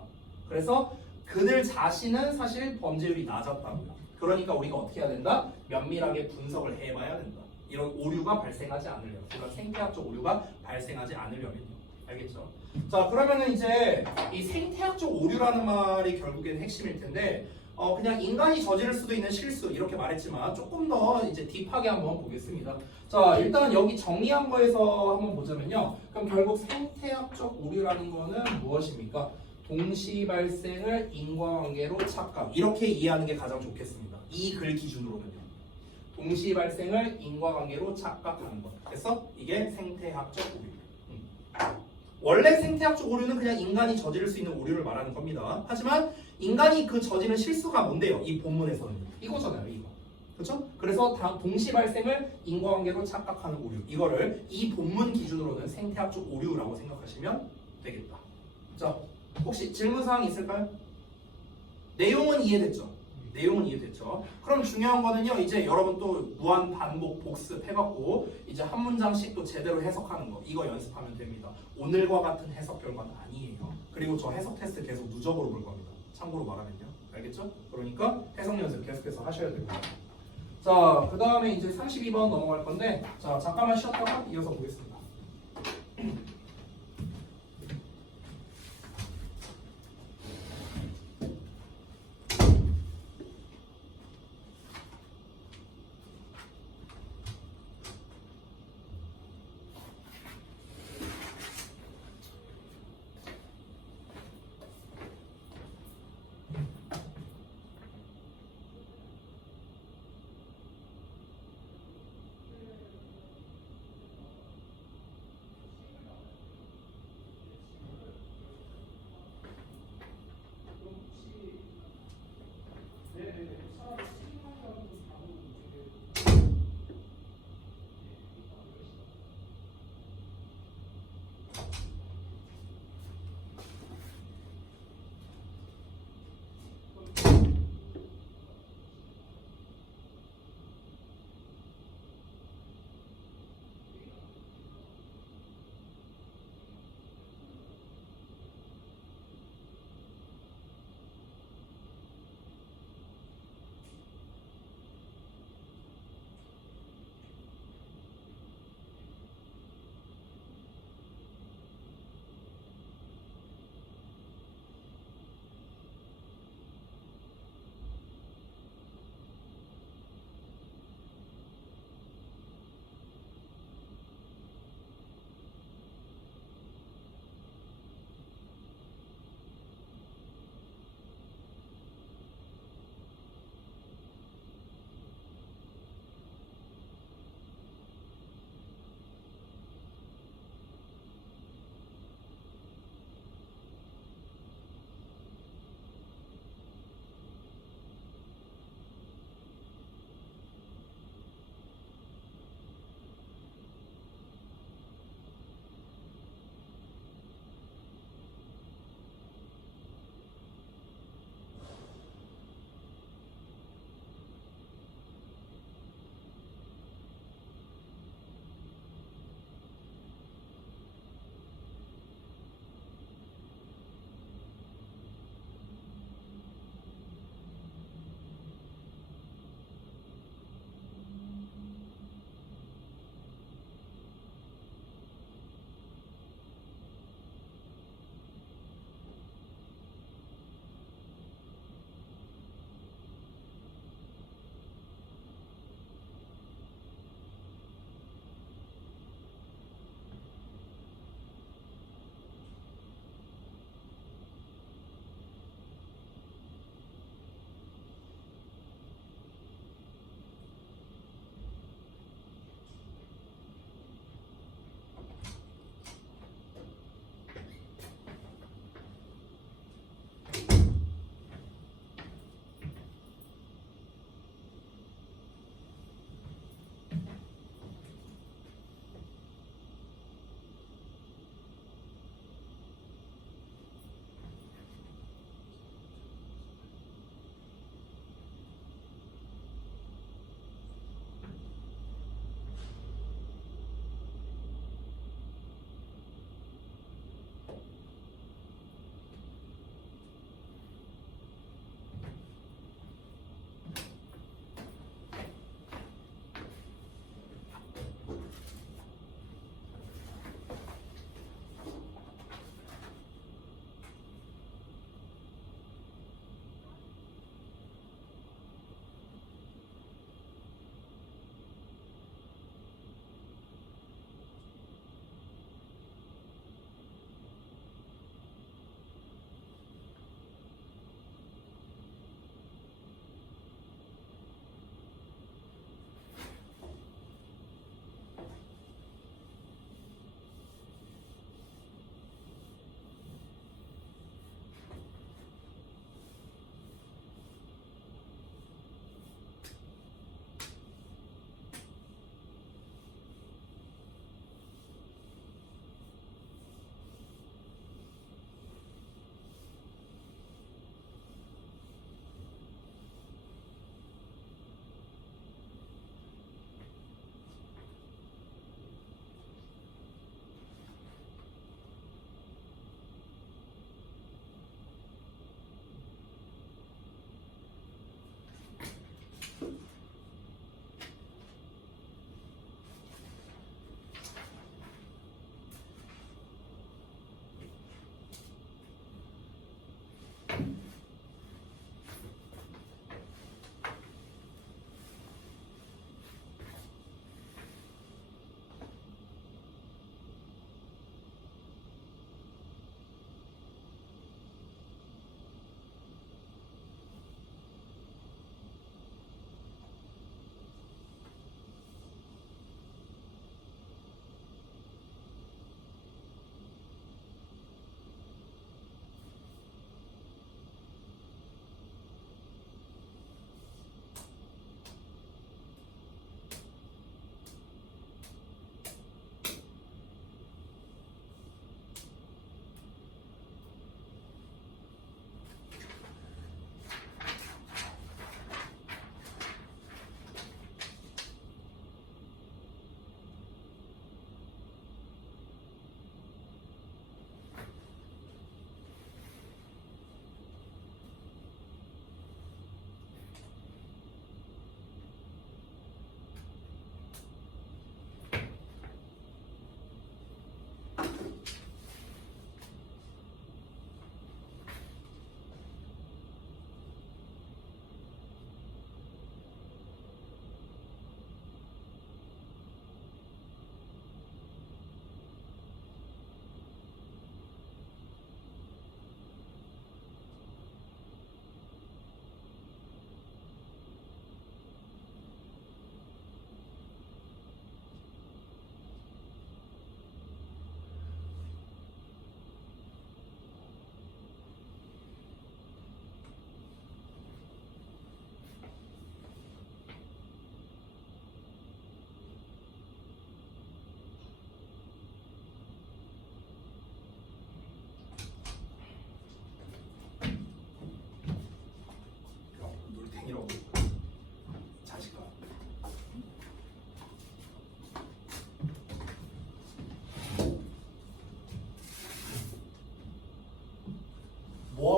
그래서 그들 자신은 사실 범죄율이 낮았다고요. 그러니까 우리가 어떻게 해야 된다? 면밀하게 분석을 해봐야 된다. 이런 오류가 발생하지 않으려면, 이런 생태학적 오류가 발생하지 않으려면요. 알겠죠? 자, 그러면은 이제 이 생태학적 오류라는 말이 결국에는 핵심일 텐데, 그냥 인간이 저지를 수도 있는 실수 이렇게 말했지만 조금 더 이제 딥하게 한번 보겠습니다. 자, 일단 여기 정리한 거에서 한번 보자면요. 그럼 결국 생태학적 오류라는 거는 무엇입니까? 동시 발생을 인과관계로 착각. 이렇게 이해하는 게 가장 좋겠습니다. 이 글 기준으로는요. 동시 발생을 인과관계로 착각하는 것. 그래서 이게 생태학적 오류. 원래 생태학적 오류는 그냥 인간이 저지를 수 있는 오류를 말하는 겁니다. 하지만 인간이 그 저지른 실수가 뭔데요? 이 본문에서는 이거잖아요, 이거. 그렇죠? 그래서 동시 발생을 인과관계로 착각하는 오류. 이거를 이 본문 기준으로는 생태학적 오류라고 생각하시면 되겠다. 자, 혹시 질문사항 있을까요? 내용은 이해됐죠? 내용은 이해됐죠? 그럼 중요한 거는요, 이제 여러분 또 무한 반복 복습해갖고 이제 한 문장씩 또 제대로 해석하는 거, 이거 연습하면 됩니다. 오늘과 같은 해석 결과는 아니에요. 그리고 저 해석 테스트 계속 누적으로 볼 겁니다. 참고로 말하면요. 알겠죠? 그러니까 해석 연습 계속해서 하셔야 됩니다. 자, 그 다음에 이제 32번 넘어갈 건데, 자, 잠깐만 쉬었다가 이어서 보겠습니다.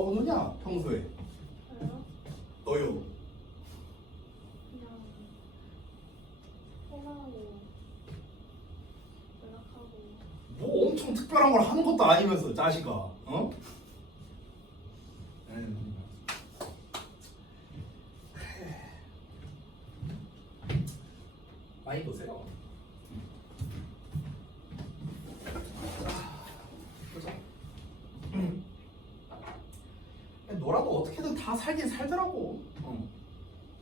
뭐하고 노냐 평소에? 저요? 너요. 그냥 통화하고 연락하고 뭐 엄청 특별한 걸 하는 것도 아니면서 자식아. 어? 많이 보세요. 보자. 너라도 어떻게든 다 살긴 살더라고.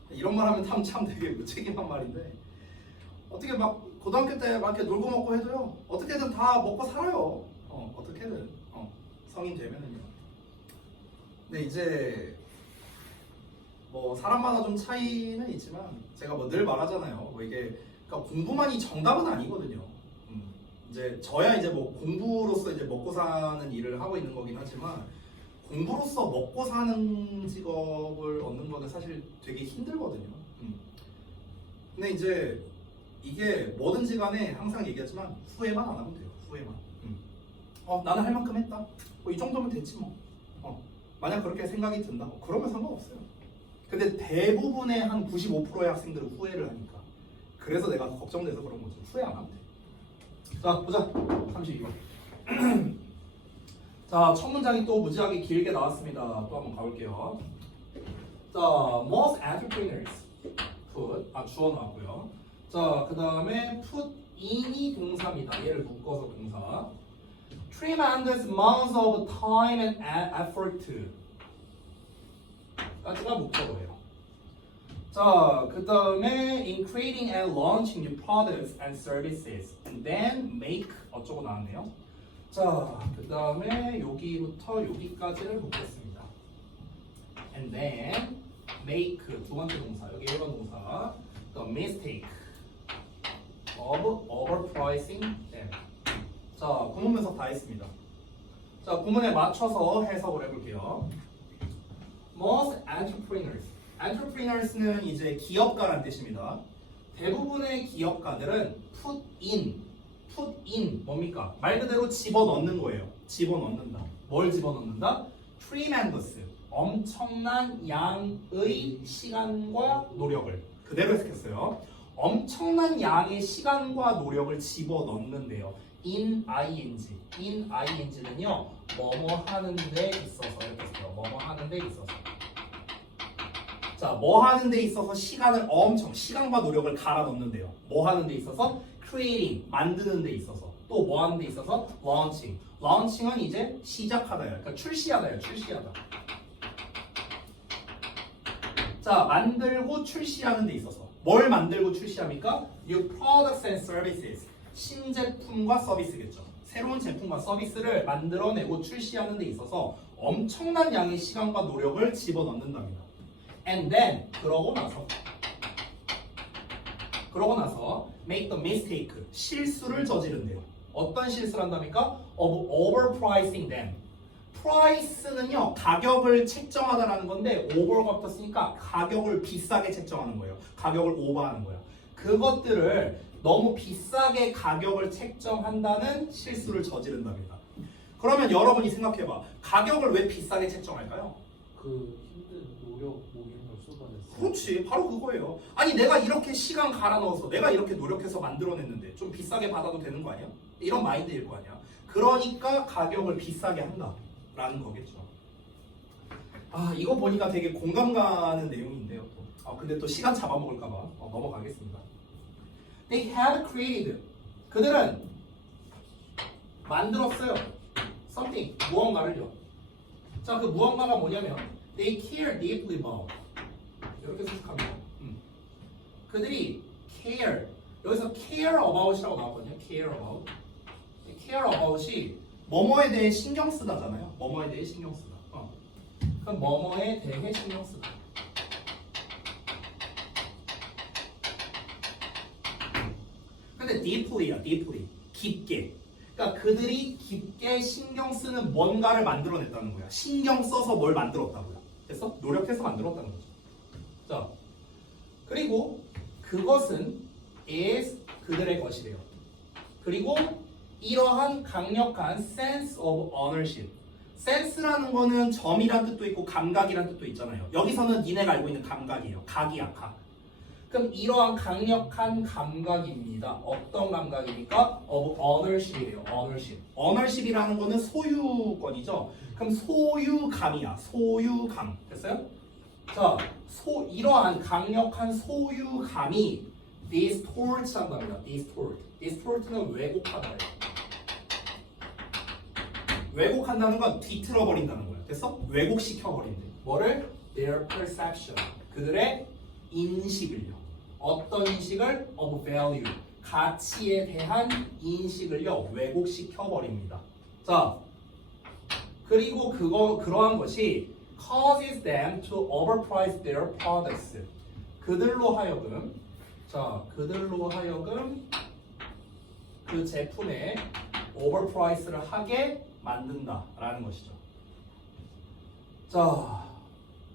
이런 말 하면 참 되게 무책임한 말인데 어떻게 막 고등학교 때 막 이렇게 놀고 먹고 해도요 어떻게든 다 먹고 살아요. 어떻게든 성인 되면은요. 근데 이제 뭐 사람마다 좀 차이는 있지만 제가 뭐 늘 말하잖아요. 뭐 이게 그러니까 공부만이 정답은 아니거든요. 이제 저야 이제 뭐 공부로서 이제 먹고 사는 일을 하고 있는 거긴 하지만 공부로서 먹고 사는 직업을 얻는 거는 사실 되게 힘들거든요. 근데 이제 이게 뭐든지 간에 항상 얘기하지만 후회만 안 하면 돼요. 후회만. 나는 할 만큼 했다. 뭐 이 정도면 됐지 뭐. 만약 그렇게 생각이 든다. 그러면 상관없어요. 근데 대부분의 한 95%의 학생들은 후회를 하니까. 그래서 내가 걱정돼서 그런 거죠. 후회 안 하면 돼. 자, 보자. 32번. 자, 첫 문장이 또 무지하게 길게 나왔습니다. 또 한번 가볼게요. 자, most entrepreneurs put 주어 나왔고요. 자, 그 다음에 put in이 동사입니다. 얘를 묶어서 동사. tremendous amounts of time and effort 까지가 목적어예요. 자, 그 다음에 in creating and launching new products and services and then make 어쩌고 나왔네요. 자, 그 다음에 여기부터 여기까지를 묶겠습니다. and then make 두 번째 동사, 여기 1번 동사 the mistake of overpricing them. 자, 구문 분석 다 했습니다. 자, 구문에 맞춰서 해석을 해볼게요. Most entrepreneurs는 이제 기업가란 뜻입니다. 대부분의 기업가들은 put in 뭡니까? 말 그대로 집어넣는 거예요. 집어넣는다. 뭘 집어넣는다? tremendous 엄청난 양의 시간과 노력을 그대로 해석했어요. 엄청난 양의 시간과 노력을 집어넣는데요. in ing는요 뭐뭐 하는 데 있어서 이렇게 써요. 뭐뭐 하는 데 있어서. 자, 뭐 하는 데 있어서 시간과 노력을 갈아 넣는데요. 뭐 하는 데 있어서 creating 만드는 데 있어서 또 뭐 하는 데 있어서 launching은 이제 시작하다예요. 그러니까 출시하다예요. 출시하다. 자, 만들고 출시하는 데 있어서 뭘 만들고 출시합니까? New products and services 신제품과 서비스겠죠. 새로운 제품과 서비스를 만들어내고 출시하는 데 있어서 엄청난 양의 시간과 노력을 집어넣는답니다. And then 그러고 나서 make the mistake 실수를 저지른대요. 어떤 실수를 한답니까? of overpricing them. price는요 가격을 책정하다라는 건데 over가 붙었으니까 가격을 비싸게 책정하는 거예요. 가격을 오버하는 거예요. 그것들을 너무 비싸게 가격을 책정한다는 실수를 저지른답니다. 그러면 여러분이 생각해봐. 가격을 왜 비싸게 책정할까요? 그 힘든 노력 뭐 이런 걸 쏟아냈어요. 그렇지, 바로 그거예요. 아니 내가 이렇게 시간 갈아 넣어서 내가 이렇게 노력해서 만들어냈는데 좀 비싸게 받아도 되는 거 아니야? 이런 마인드일 거 아니야. 그러니까 가격을 비싸게 한다라는 거겠죠. 아, 이거 보니까 되게 공감 가는 내용인데요. 근데 또 시간 잡아먹을까 봐 넘어가겠습니다. They had created. 그들은 만들었어요. something, 무언가를요. 자, 그 무언가가 뭐냐면 they care deeply about. 이렇게 생각합니다. 그들이 care, 여기서 care about이라고 나왔거든요. care about. care about이 뭐뭐에 대해 신경 쓰다잖아요. 뭐뭐에 대해 신경 쓰다. 그럼 뭐뭐에 대해 신경 쓰다. 근데 deeply야, deeply. 깊게. 그러니까 그들이 깊게 신경 쓰는 뭔가를 만들어냈다는 거야. 신경 써서 뭘 만들었다고요. 됐어? 노력해서 만들었다는 거죠. 자, 그리고 그것은 is 그들의 것이래요. 그리고 이러한 강력한 sense of ownership, 센스라는 거는 점이란 뜻도 있고 감각이란 뜻도 있잖아요. 여기서는 니네가 알고 있는 감각이에요. 각이야, 각. 그럼 이러한 강력한 감각입니다. 어떤 감각입니까? of ownership이에요. ownership. ownership이라는 거는 소유권이죠. 그럼 소유감이야. 소유감. 됐어요? 자, 이러한 강력한 소유감이 distorts 한답니다. distort는 왜곡하다예요. 왜곡한다는 건 뒤틀어 버린다는 거예요. 됐어? 왜곡시켜 버린대. 뭐를? Their perception. 그들의 인식을요. 어떤 인식을? Of value. 가치에 대한 인식을요. 왜곡시켜 버립니다. 자, 그리고 그러한 것이 causes them to overprice their products. 그들로 하여금 그 제품에 overprice를 하게 만든다라는 것이죠. 자,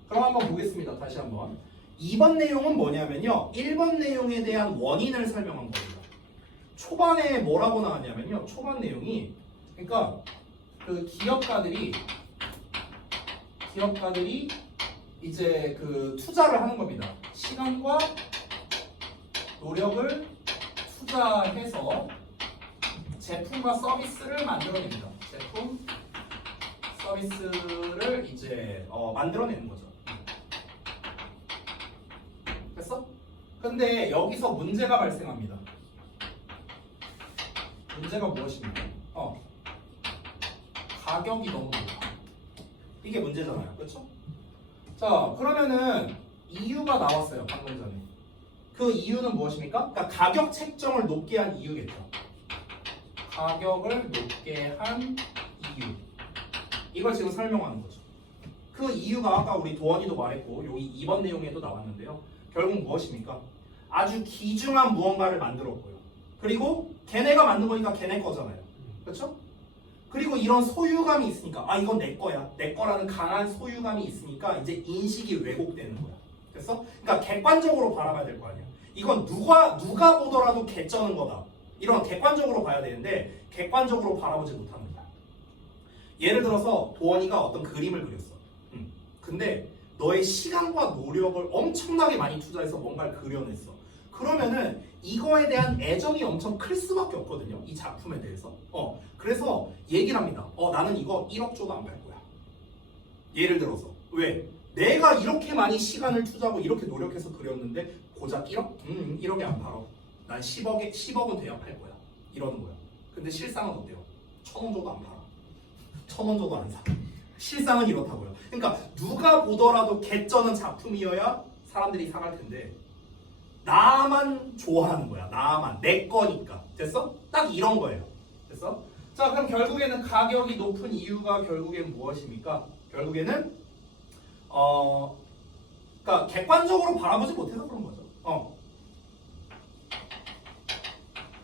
그럼 한번 보겠습니다. 다시 한번. 2번 내용은 뭐냐면요. 1번 내용에 대한 원인을 설명한 겁니다. 초반에 뭐라고 나왔냐면요. 초반 내용이 그러니까 그 기업가들이 이제 그 투자를 하는 겁니다. 시간과 노력을 투자해서 제품과 서비스를 만들어냅니다. 제품, 서비스를 이제 만들어내는 거죠. 됐어? 근데 여기서 문제가 발생합니다. 문제가 무엇입니까? 가격이 너무 높아. 이게 문제잖아요. 그렇죠? 자, 그러면은 이유가 나왔어요. 방금 전에. 그 이유는 무엇입니까? 그러니까 가격 책정을 높게 한 이유겠죠. 가격을 높게 한 이유. 이걸 지금 설명하는 거죠. 그 이유가 아까 우리 도원이도 말했고 여기 2번 내용에도 나왔는데요. 결국 무엇입니까? 아주 귀중한 무언가를 만들었고요. 그리고 걔네가 만든 거니까 걔네 거잖아요. 그렇죠? 그리고 이런 소유감이 있으니까 아 이건 내 거야. 내 거라는 강한 소유감이 있으니까 이제 인식이 왜곡되는 거야. 됐어? 그러니까 객관적으로 바라봐야 될 거 아니야. 이건 누가 보더라도 개쩌는 거다. 이런 객관적으로 봐야 되는데 객관적으로 바라보지 못하는 거야. 예를 들어서 도원이가 어떤 그림을 그렸어. 근데 너의 시간과 노력을 엄청나게 많이 투자해서 뭔가를 그려냈어. 그러면은 이거에 대한 애정이 엄청 클 수밖에 없거든요. 이 작품에 대해서. 그래서 얘기를 합니다. 나는 이거 1억 줘도 안 팔 거야. 예를 들어서. 왜? 내가 이렇게 많이 시간을 투자하고 이렇게 노력해서 그렸는데 고작 1억? 1억에 안 팔어. 난 10억은 돼야 팔 거야. 이러는 거야. 근데 실상은 어때요? 1,000원 줘도 안 팔아. 1,000원 줘도 안 사. 실상은 이렇다고요. 그러니까 누가 보더라도 개쩌는 작품이어야 사람들이 사갈 텐데 나만 좋아하는 거야. 나만. 내 거니까. 됐어? 딱 이런 거예요. 됐어? 자, 그럼 결국에는 가격이 높은 이유가 결국엔 무엇입니까? 결국에는 그러니까 객관적으로 바라보지 못해서 그런 거죠.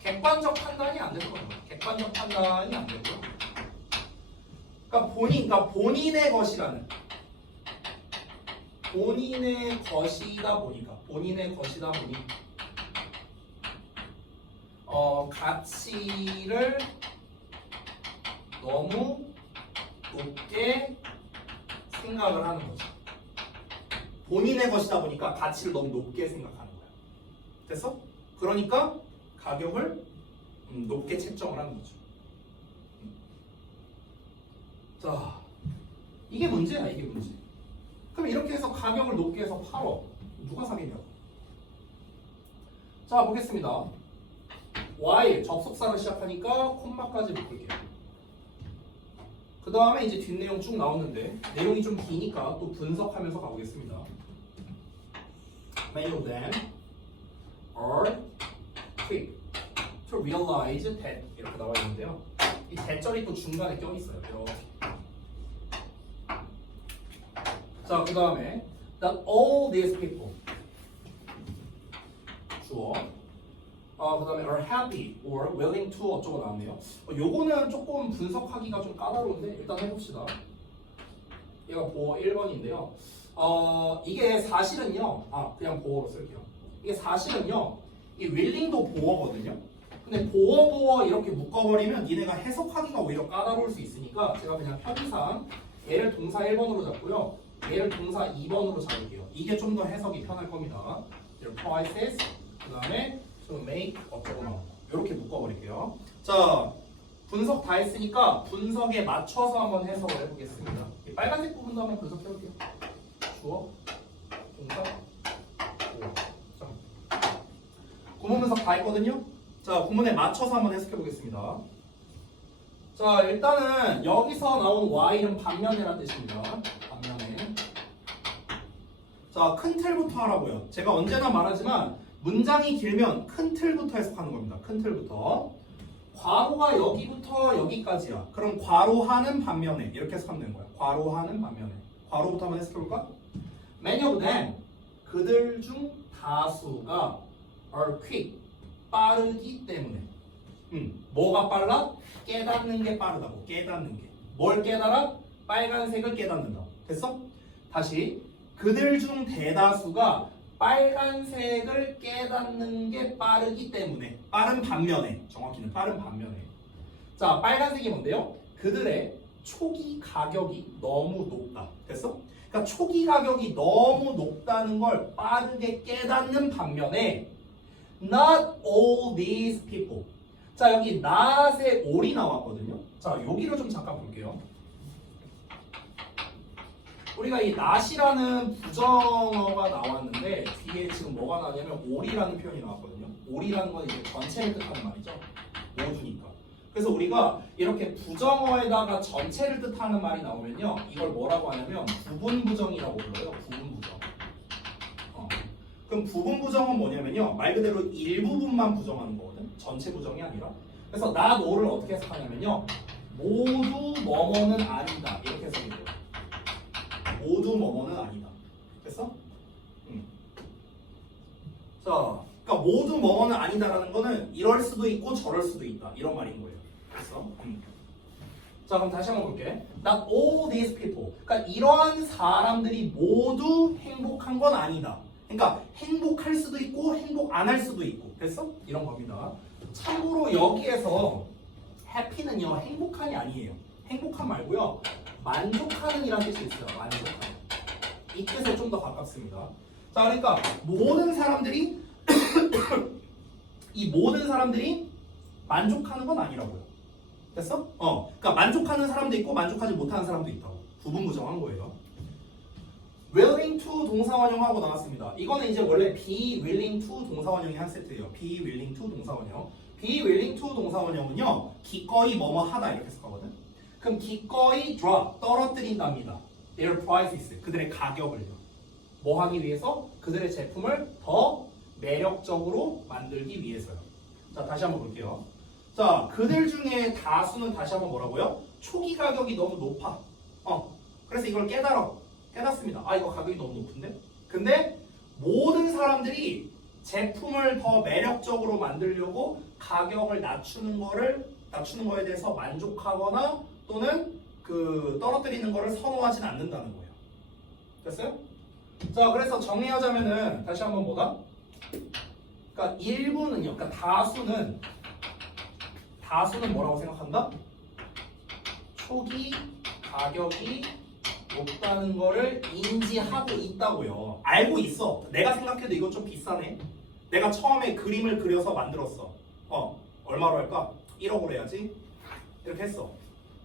객관적 판단이 안 돼서 그런 거예요. 객관적 판단이 안 되고요. 그러니까 본인의 것이라는 본인의 것이다 보니 가치를 너무 높게 생각을 하는 거죠. 본인의 것이다 보니까 가치를 너무 높게 생각하는 거야. 됐어? 그러니까 가격을 높게 책정을 하는 거죠. 자, 이게 문제야, 이게 문제. 그럼 이렇게 해서 가격을 높게 해서 팔어. 누가 사겠냐고. 자, 보겠습니다. Y, 접속사를 시작하니까 콤마까지 묶을게요. 그 다음에 이제 뒷내용 쭉 나오는데 내용이 좀 기니까 또 분석하면서 가보겠습니다. Many of them are quick to realize that 이렇게 나와 있는데요. 이 대절이 또 중간에 껴 있어요. 이렇게. 자, 그 다음에 that all these people 주어. 그 다음에 are happy or willing to 어쩌고 나왔네요. 요거는 조금 분석하기가 좀 까다로운데 일단 해봅시다. 얘가 보어 1번인데요. 이게 사실은요. 그냥 보어로 쓸게요. 이게 사실은요. 이 willing도 보어거든요. 근데 보어 이렇게 묶어버리면 니네가 해석하기가 오히려 까다로울 수 있으니까 제가 그냥 편의상 얘를 동사 1번으로 잡고요. 얘를 동사 2번으로 잡을게요. 이게 좀 더 해석이 편할 겁니다. prices 그 다음에 to make 어쩌고 나오고 이렇게 묶어버릴게요. 자, 분석 다 했으니까 분석에 맞춰서 한번 해석을 해보겠습니다. 이 빨간색 부분도 한번 분석해볼게요. 주어, 동사, 보어. 자, 구문 분석 다 했거든요. 자, 구문에 맞춰서 한번 해석해보겠습니다. 자, 일단은 여기서 나온 y는 반면에란 뜻입니다. 반면에. 자, 큰 틀부터 하라고요. 제가 언제나 말하지만 문장이 길면 큰 틀부터 해석하는 겁니다. 큰 틀부터. 괄호가 여기부터 여기까지야. 그럼 괄호하는 반면에 이렇게 해석하면 되는 거야. 괄호하는 반면에. 괄호부터 한번 해석해볼까? Many of them, 그들 중 다수가 are quick, 빠르기 때문에. 뭐가 빨라? 깨닫는 게 빠르다고. 깨닫는 게. 뭘 깨달아? 빨간색을 깨닫는다. 됐어? 다시. 그들 중 대다수가 빨간색을 깨닫는 게 빠르기 때문에. 빠른 반면에. 정확히는 빠른 반면에. 자, 빨간색이 뭔데요? 그들의 초기 가격이 너무 높다. 됐어? 그러니까 초기 가격이 너무 높다는 걸 빠르게 깨닫는 반면에 not all these people. 자, 여기 not의 all이 나왔거든요. 자, 여기를 좀 잠깐 볼게요. 우리가 이 not이라는 부정어가 나왔는데 뒤에 지금 뭐가 나왔냐면 all이라는 표현이 나왔거든요. all이라는 건 이제 전체를 뜻하는 말이죠. 모두니까. 그래서 우리가 이렇게 부정어에다가 전체를 뜻하는 말이 나오면요, 이걸 뭐라고 하냐면 부분 부정이라고 불러요. 부분 부정. 그럼 부분 부정은 뭐냐면요, 말 그대로 일부분만 부정하는 거거든. 전체 부정이 아니라. 그래서 not all을 어떻게 해석하냐면요, 모두 뭐뭐는 아니다 이렇게 해석이 돼요. 모두 뭐뭐는 아니다. 됐어? 자, 그러니까 모두 뭐뭐는 아니다라는 거는 이럴 수도 있고 저럴 수도 있다 이런 말인 거예요. 됐어? 자, 그럼 다시 한번 볼게. Not all these people. 그러니까 이러한 사람들이 모두 행복한 건 아니다. 그러니까 행복할 수도 있고 행복 안 할 수도 있고. 됐어? 이런 겁니다. 참고로 여기에서 happy는요, 행복한이 아니에요. 행복한 말고요, 만족하는 이라는 뜻이 있어요. 만족하는. 이 뜻에 좀 더 가깝습니다. 자, 그러니까 모든 사람들이 이 모든 사람들이 만족하는 건 아니라고요. 됐어? 그러니까 만족하는 사람도 있고 만족하지 못하는 사람도 있다고. 부분 부정한 거예요. willing to 동사원형하고 나왔습니다. 이거는 이제 원래 be willing to 동사원형이 한 세트예요. be willing to 동사원형. be willing to 동사원형은요, 기꺼이 뭐뭐 하다 이렇게 해석하거든. 그럼 기꺼이 drop 떨어뜨린답니다. their prices 그들의 가격을요. 뭐 하기 위해서? 그들의 제품을 더 매력적으로 만들기 위해서요. 자, 다시 한번 볼게요. 자, 그들 중에 다수는 다시 한번 뭐라고요? 초기 가격이 너무 높아. 그래서 이걸 깨닫습니다. 아, 이거 가격이 너무 높은데? 근데 모든 사람들이 제품을 더 매력적으로 만들려고 가격을 낮추는 거에 대해서 만족하거나 또는 그 떨어뜨리는 거를 선호하진 않는다는 거예요. 됐어요? 자, 그래서 정리하자면은 다시 한번 뭐다? 그러니까 일부는요, 그러니까 다수는 뭐라고 생각한다? 초기 가격이 높다는 거를 인지하고 있다고요. 알고 있어. 내가 생각해도 이거 좀 비싸네. 내가 처음에 그림을 그려서 만들었어. 얼마로 할까? 1억으로 해야지. 이렇게 했어.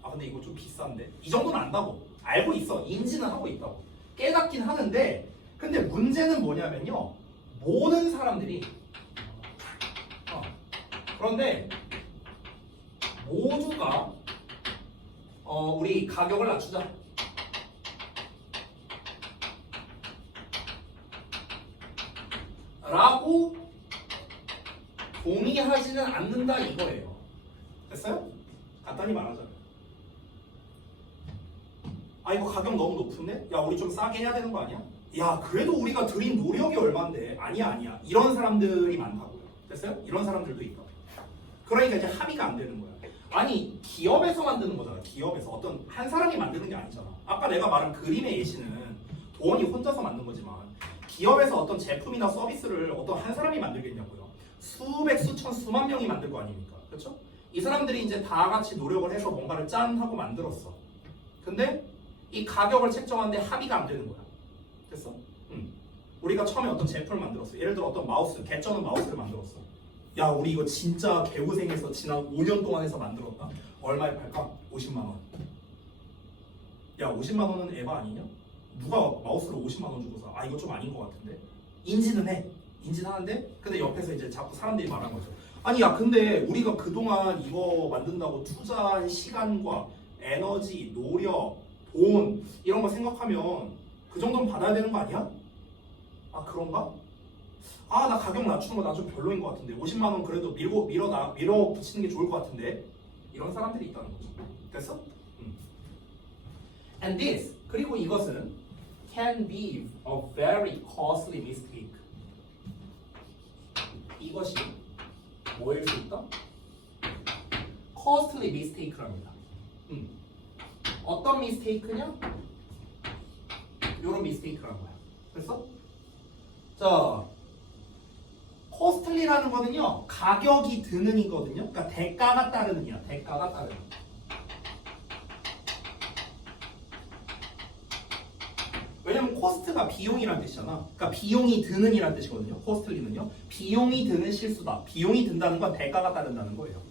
아, 근데 이거 좀 비싼데. 이 정도는 안다고. 알고 있어. 인지는 하고 있다고. 깨닫긴 하는데, 근데 문제는 뭐냐면요, 모든 사람들이 그런데 모두가 우리 가격을 낮추자. 라고 동의하지는 않는다 이거예요. 됐어요? 간단히 말하자면, 아, 이거 가격 너무 높은데? 야, 우리 좀 싸게 해야 되는 거 아니야? 야, 그래도 우리가 들인 노력이 얼만데. 아니야. 이런 사람들이 많다고요. 됐어요? 이런 사람들도 있다고. 그러니까 이제 합의가 안 되는 거야. 아니, 기업에서 만드는 거잖아. 기업에서 어떤 한 사람이 만드는 게 아니잖아. 아까 내가 말한 그림의 예시는 도원이 혼자서 만든 거지만 기업에서 어떤 제품이나 서비스를 어떤 한 사람이 만들겠냐고요. 수백, 수천, 수만 명이 만들 거 아닙니까? 그렇죠? 이 사람들이 이제 다 같이 노력을 해서 뭔가를 짠 하고 만들었어. 근데 이 가격을 책정하는데 합의가 안 되는 거야. 됐어? 우리가 처음에 어떤 제품을 만들었어. 예를 들어 어떤 마우스, 개쩌는 마우스를 만들었어. 야, 우리 이거 진짜 개고생해서 지난 5년 동안 해서 만들었다. 얼마에 팔까? 50만 원. 야, 50만 원은 에바 아니냐? 누가 마우스를 50만 원 주고서 아, 이거 좀 아닌 것 같은데? 인지는 해. 인지는 하는데 근데 옆에서 이제 자꾸 사람들이 말한 거죠. 아니, 야, 근데 우리가 그동안 이거 만든다고 투자한 시간과 에너지, 노력, 돈 이런 거 생각하면 그 정도는 받아야 되는 거 아니야? 아, 그런가? 아, 나 가격 낮추는 거 나 좀 별로인 것 같은데 50만 원 그래도 밀어 붙이는 게 좋을 것 같은데 이런 사람들이 있다는 거죠. 됐어? And this, 그리고 이것은 can be a very costly mistake. 이것이 뭐일 수 있다? costly mistake랍니다. 어떤 mistake냐? 이런 mistake라는 거야. 됐어? 자, costly라는 거는요, 가격이 드는 이거든요. 그러니까 대가가 따르는이야. 대가가 따르는. 왜냐면 cost가 비용이란 뜻이잖아. 그러니까 비용이 드는이란 뜻이거든요. costly는요. 비용이 드는 실수다. 비용이 든다는 건 대가가 따른다는 거예요.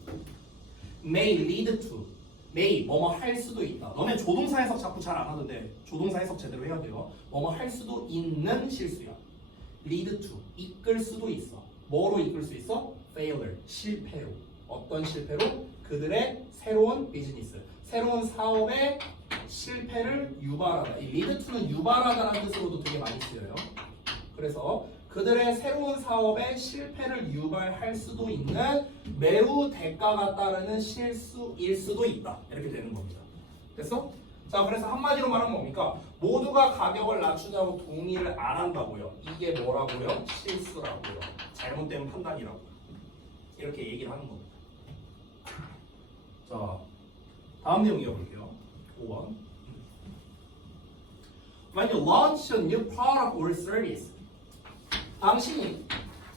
may lead to. may 뭐뭐 할 수도 있다. 너네 조동사 해석 자꾸 잘 안 하던데 조동사 해석 제대로 해야 돼요. 뭐뭐 할 수도 있는 실수야. lead to 이끌 수도 있어. 뭐로 이끌 수 있어? failure 실패로. 어떤 실패로? 그들의 새로운 비즈니스, 새로운 사업의 실패를 유발하다. 이 lead to는 유발하다라는 뜻으로도 되게 많이 쓰여요. 그래서 그들의 새로운 사업의 실패를 유발할 수도 있는 매우 대가가 따르는 실수일 수도 있다. 이렇게 되는 겁니다. 됐어? 자, 그래서 한마디로 말하면 뭡니까? 모두가 가격을 낮추자고 동의를 안 한다고요. 이게 뭐라고요? 실수라고요. 잘못된 판단이라고요. 이렇게 얘기를 하는 겁니다. 자, 다음 내용 이어볼게요. 5번. When you launch a new product or service, 당신이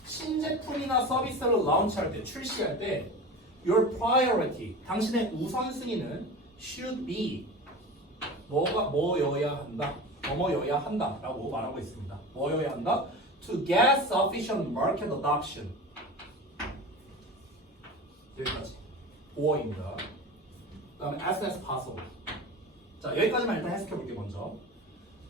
신제품이나 서비스를 라운치할 때, 출시할 때 your priority, 당신의 우선순위는 should be 뭐여야 한다, 뭐여야 한다라고 말하고 있습니다. 뭐여야 한다? To get sufficient market adoption. 여기까지 5어입니다. 그 다음에 as soon as possible. 자, 여기까지만 일단 해석해 볼게 먼저.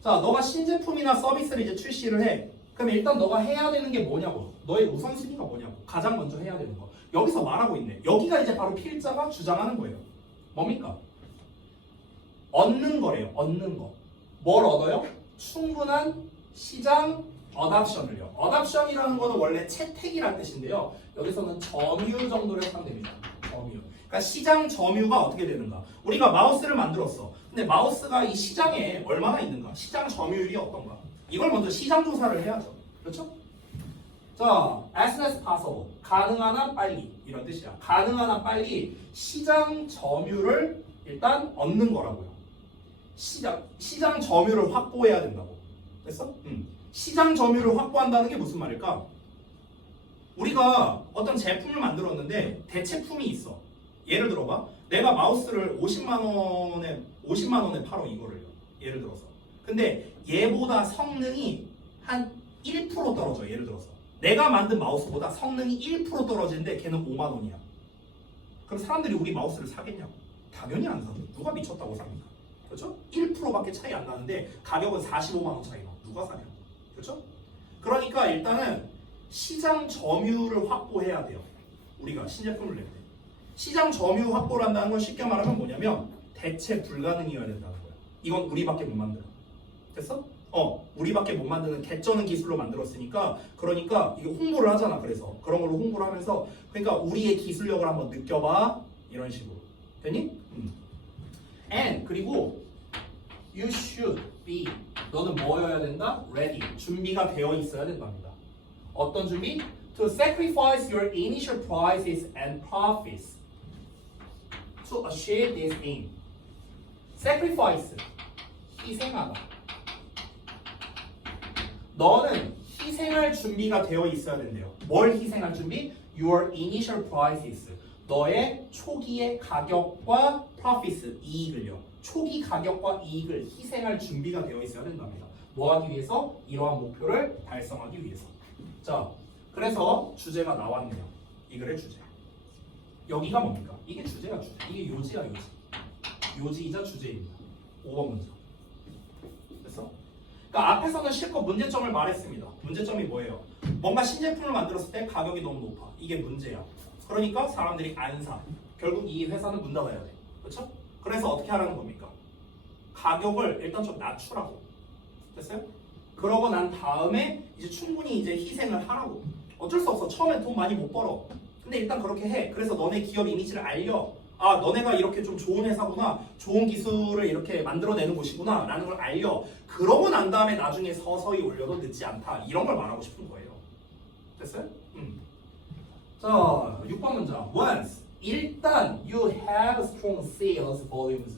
자, 너가 신제품이나 서비스를 이제 출시를 해. 그럼 일단 너가 해야 되는 게 뭐냐고. 너의 우선순위가 뭐냐고. 가장 먼저 해야 되는 거. 여기서 말하고 있네. 여기가 이제 바로 필자가 주장하는 거예요. 뭡니까? 얻는 거래요. 얻는 거. 뭘 얻어요? 충분한 시장 어답션을요. 어답션이라는 거는 원래 채택이라는 뜻인데요. 여기서는 점유 정도로 해석됩니다. 점유. 그러니까 시장 점유가 어떻게 되는가? 우리가 마우스를 만들었어. 근데 마우스가 이 시장에 얼마나 있는가? 시장 점유율이 어떤가? 이걸 먼저 시장 조사를 해야죠. 그렇죠? 자, as soon as possible. 가능한 한 빨리. 이런 뜻이야. 가능한 한 빨리 시장 점유를 일단 얻는 거라고요. 시장 점유를 확보해야 된다고. 됐어? 시장 점유를 확보한다는 게 무슨 말일까? 우리가 어떤 제품을 만들었는데 대체품이 있어. 예를 들어봐. 내가 마우스를 50만 원에 팔어 이거를요. 예를 들어서. 근데 얘보다 성능이 한 1% 떨어져. 예를 들어서. 내가 만든 마우스보다 성능이 1% 떨어지는데 걔는 5만 원이야. 그럼 사람들이 우리 마우스를 사겠냐고? 당연히 안 사죠. 누가 미쳤다고 삽니까? 그렇죠? 1%밖에 차이 안 나는데 가격은 45만 원 차이가. 누가 사냐? 그렇죠? 그러니까 일단은 시장 점유율을 확보해야 돼요. 우리가 신제품을 낼 때. 시장 점유 확보를 한다는 건 쉽게 말하면 뭐냐면 대체 불가능이어야 된다는 거야. 이건 우리밖에 못 만들어. 됐어? 우리밖에 못 만드는 개쩌는 기술로 만들었으니까 그러니까 이거 홍보를 하잖아. 그래서 그런 걸로 홍보를 하면서 그러니까 우리의 기술력을 한번 느껴봐. 이런 식으로. 됐니? And 그리고 you should be 너는 뭐여야 된다? Ready. 준비가 되어 있어야 된답니다. 어떤 준비? To sacrifice your initial prices and profits to achieve this aim. Sacrifice. 희생하다. 너는 희생할 준비가 되어 있어야 된대요. 뭘 희생할 준비? Your initial prices. 너의 초기의 가격과 profits, 이익을요. 초기 가격과 이익을 희생할 준비가 되어 있어야 된답니다. 뭐 하기 위해서? 이러한 목표를 달성하기 위해서. 자, 그래서 주제가 나왔네요. 이 글의 주제. 여기가 뭡니까? 이게 주제가 주제. 이게 요지야 요지. 요지이자 주제입니다. 5번 문제. 됐어? 그러니까 앞에서는 실컷 문제점을 말했습니다. 문제점이 뭐예요? 뭔가 신제품을 만들었을 때 가격이 너무 높아. 이게 문제야. 그러니까 사람들이 안 사. 결국 이 회사는 문 닫아야 돼. 그렇죠? 그래서 어떻게 하라는 겁니까? 가격을 일단 좀 낮추라고. 됐어요? 그러고 난 다음에 이제 충분히 이제 희생을 하라고. 어쩔 수 없어. 처음에 돈 많이 못 벌어. 근데 일단 그렇게 해. 그래서 너네 기업 이미지를 알려. 아, 너네가 이렇게 좀 좋은 회사구나. 좋은 기술을 이렇게 만들어내는 곳이구나. 라는 걸 알려. 그러고 난 다음에 나중에 서서히 올려도 늦지 않다. 이런 걸 말하고 싶은 거예요. 됐어요? 자, 6번 문장. Once. 일단 you have strong sales volumes.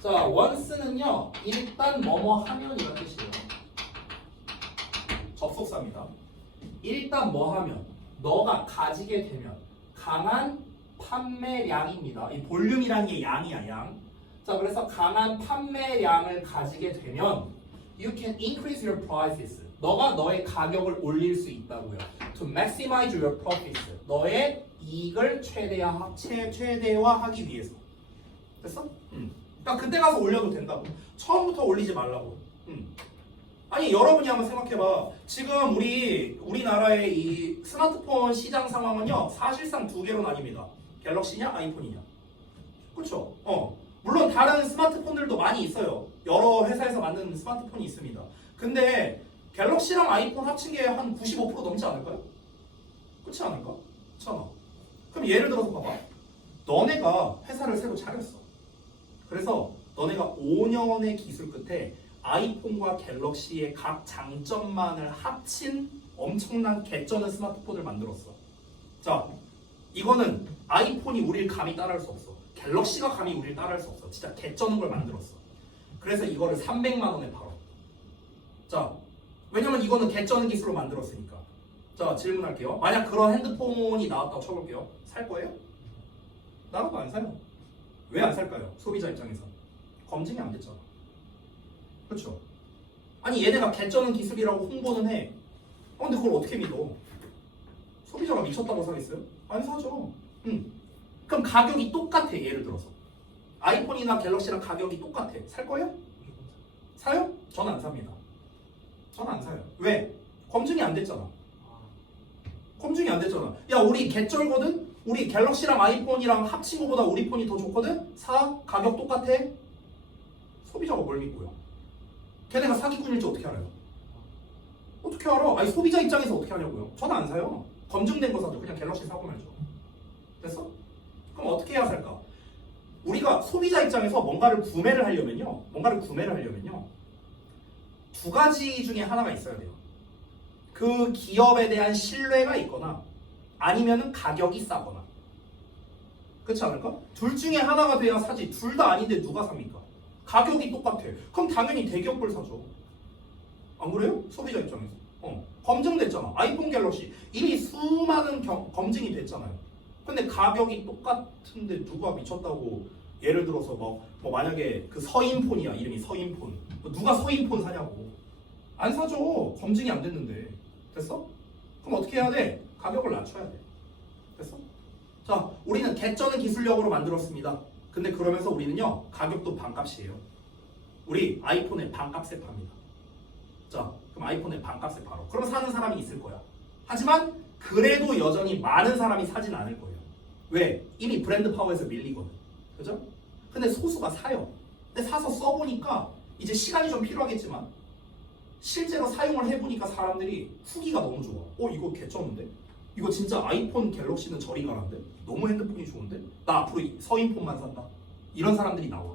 자, once는요. 일단 뭐뭐 하면 이런 뜻이에요. 접속사입니다. 일단 뭐 하면 너가 가지게 되면 강한 판매량입니다. 이 볼륨이라는 게 양이야, 양. 자, 그래서 강한 판매량을 가지게 되면 you can increase your prices. 너가 너의 가격을 올릴 수 있다고요. To maximize your profits. 너의 이익을 최대화하기 위해서. 됐어? 그러니까 그때 가서 올려도 된다고. 처음부터 올리지 말라고. 아니 여러분이 한번 생각해봐. 지금 우리나라의 이 스마트폰 시장 상황은요 사실상 두 개로 나뉩니다. 갤럭시냐 아이폰이냐. 그렇죠? 물론 다른 스마트폰들도 많이 있어요. 여러 회사에서 만든 스마트폰이 있습니다. 근데 갤럭시랑 아이폰 합친 게 한 95% 넘지 않을까요? 그렇지 않을까? 그렇잖아. 그럼 예를 들어서 봐봐. 너네가 회사를 새로 차렸어. 그래서 너네가 5년의 기술 끝에 아이폰과 갤럭시의 각 장점만을 합친 엄청난 개쩌는 스마트폰을 만들었어. 자, 이거는 아이폰이 우리를 감히 따라할 수 없어. 갤럭시가 감히 우리를 따라할 수 없어. 진짜 개쩌는 걸 만들었어. 그래서 이거를 300만 원에 팔아. 자, 왜냐면 이거는 개쩌는 기술로 만들었으니까. 자, 질문할게요. 만약 그런 핸드폰이 나왔다고 쳐볼게요. 살 거예요? 나라도 안 사요. 왜 안 살까요? 소비자 입장에서. 검증이 안 됐잖아. 그렇죠? 아니 얘네가 개쩌는 기술이라고 홍보는 해. 근데 그걸 어떻게 믿어? 소비자가 미쳤다고 사겠어요? 안 사죠. 그럼 가격이 똑같아. 예를 들어서 아이폰이나 갤럭시랑 가격이 똑같아. 살 거예요? 사요? 저는 안 삽니다. 저는 안 사요. 왜? 검증이 안 됐잖아. 검증이 안 됐잖아. 야, 우리 개쩔거든? 우리 갤럭시랑 아이폰이랑 합친 거보다 우리 폰이 더 좋거든? 사? 가격 똑같아? 소비자가 뭘 믿고요? 걔네가 사기꾼일지 어떻게 알아요? 어떻게 알아? 아니 소비자 입장에서 어떻게 하냐고요? 저는 안 사요. 검증된 거 사죠. 그냥 갤럭시 사고 말죠. 됐어? 그럼 어떻게 해야 살까? 우리가 소비자 입장에서 뭔가를 구매를 하려면요. 두 가지 중에 하나가 있어야 돼요. 그 기업에 대한 신뢰가 있거나 아니면은 가격이 싸거나. 그렇지 않을까? 둘 중에 하나가 돼야 사지. 둘 다 아닌데 누가 삽니까? 가격이 똑같아. 그럼 당연히 대기업 걸 사죠. 안 그래요? 소비자 입장에서. 검증됐잖아. 아이폰 갤럭시 이미 수많은 검증이 됐잖아요. 근데 가격이 똑같은데 누가 미쳤다고 예를 들어서 뭐 만약에 그 서인폰이야. 이름이 서인폰. 누가 서인폰 사냐고. 안 사죠. 검증이 안 됐는데. 됐어? 그럼 어떻게 해야 돼? 가격을 낮춰야 돼. 됐어? 자, 우리는 개쩌는 기술력으로 만들었습니다. 근데 그러면서 우리는요 가격도 반값이에요. 우리 아이폰에 반값에 팝니다. 자, 그럼 아이폰에 반값에 팔어. 그럼 사는 사람이 있을 거야. 하지만 그래도 여전히 많은 사람이 사진 않을 거예요. 왜? 이미 브랜드 파워에서 밀리거든. 그죠? 근데 소수가 사요. 근데 사서 써보니까 이제 시간이 좀 필요하겠지만 실제로 사용을 해보니까 사람들이 후기가 너무 좋아. 이거 개쩌는데? 이거 진짜 아이폰 갤럭시는 저리 가란데? 너무 핸드폰이 좋은데? 나 앞으로 서인폰만 산다. 이런 사람들이 나와.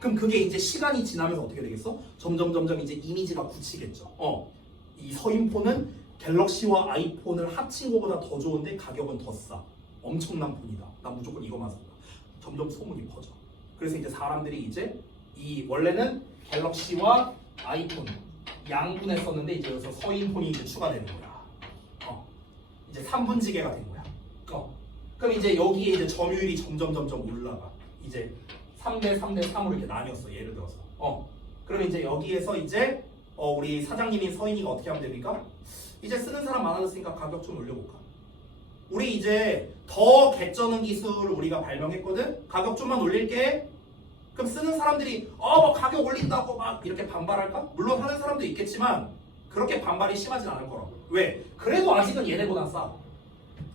그럼 그게 이제 시간이 지나면서 어떻게 되겠어? 점점 이제 이미지가 굳히겠죠. 이 서인폰은 갤럭시와 아이폰을 합친 것보다 더 좋은데 가격은 더 싸. 엄청난 폰이다. 나 무조건 이거만 산다. 점점 소문이 퍼져. 그래서 이제 사람들이 이제 이 원래는 갤럭시와 아이폰 양분했었는데 이제 여기서 서인분이 이제 추가되는 거야. 이제 3분지계가 된 거야. 그럼 이제 여기에 이제 점유율이 점점 올라가. 이제 3대 3대 3으로 이렇게 나뉘었어. 예를 들어서. 그럼 이제 여기에서 이제 우리 사장님인 서인이가 어떻게 하면 됩니까? 이제 쓰는 사람 많아졌으니까 가격 좀 올려볼까? 우리 이제 더 개쩌는 기술을 우리가 발명했거든? 가격 좀만 올릴게. 그럼 쓰는 사람들이 뭐 가격 올린다고 막 이렇게 반발할까? 물론 하는 사람도 있겠지만 그렇게 반발이 심하진 않을 거라고. 왜? 그래도 아직은 얘네보다 싸.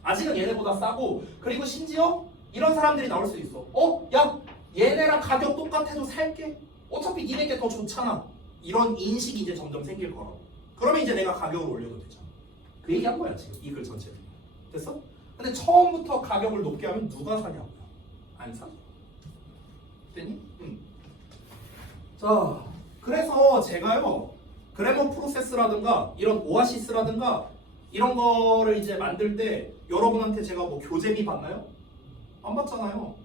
아직은 얘네보다 싸고 그리고 심지어 이런 사람들이 나올 수 있어. 야 얘네랑 가격 똑같아도 살게. 어차피 니네게 더 좋잖아. 이런 인식이 이제 점점 생길 거라고. 그러면 이제 내가 가격을 올려도 되잖아. 그 얘기한 거야 지금 이 글 전체를. 됐어? 근데 처음부터 가격을 높게 하면 누가 사냐고요? 안 사? 됐니? 자, 그래서 제가요 그래머 프로세스라든가 이런 오아시스라든가 이런 거를 이제 만들 때 여러분한테 제가 뭐 교재비 받나요? 안 받잖아요.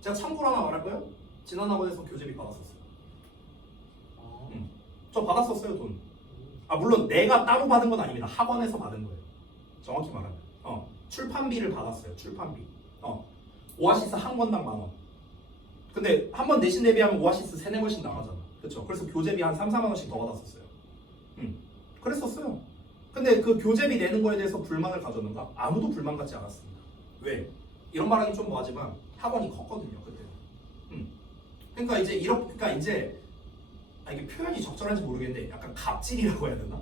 제가 참고로 하나 말할까요? 지난 학원에서 교재비 받았었어요. 저 받았었어요 돈. 물론 내가 따로 받은 건 아닙니다. 학원에서 받은 거예요. 정확히 말하면. 출판비를 받았어요. 출판비. 오아시스 한 권당 10,000원. 근데 한 번 내신 대비하면 오아시스 3-4번씩 나가잖아. 그렇죠? 그래서 교재비 한 3-4만 원씩 더 받았었어요. 그랬었어요. 근데 그 교재비 내는 거에 대해서 불만을 가졌는가? 아무도 불만 갖지 않았습니다. 왜? 이런 말하기 좀 뭐하지만 학원이 컸거든요 그때는. 그러니까 이제 이게 표현이 적절한지 모르겠는데 약간 갑질이라고 해야 되나?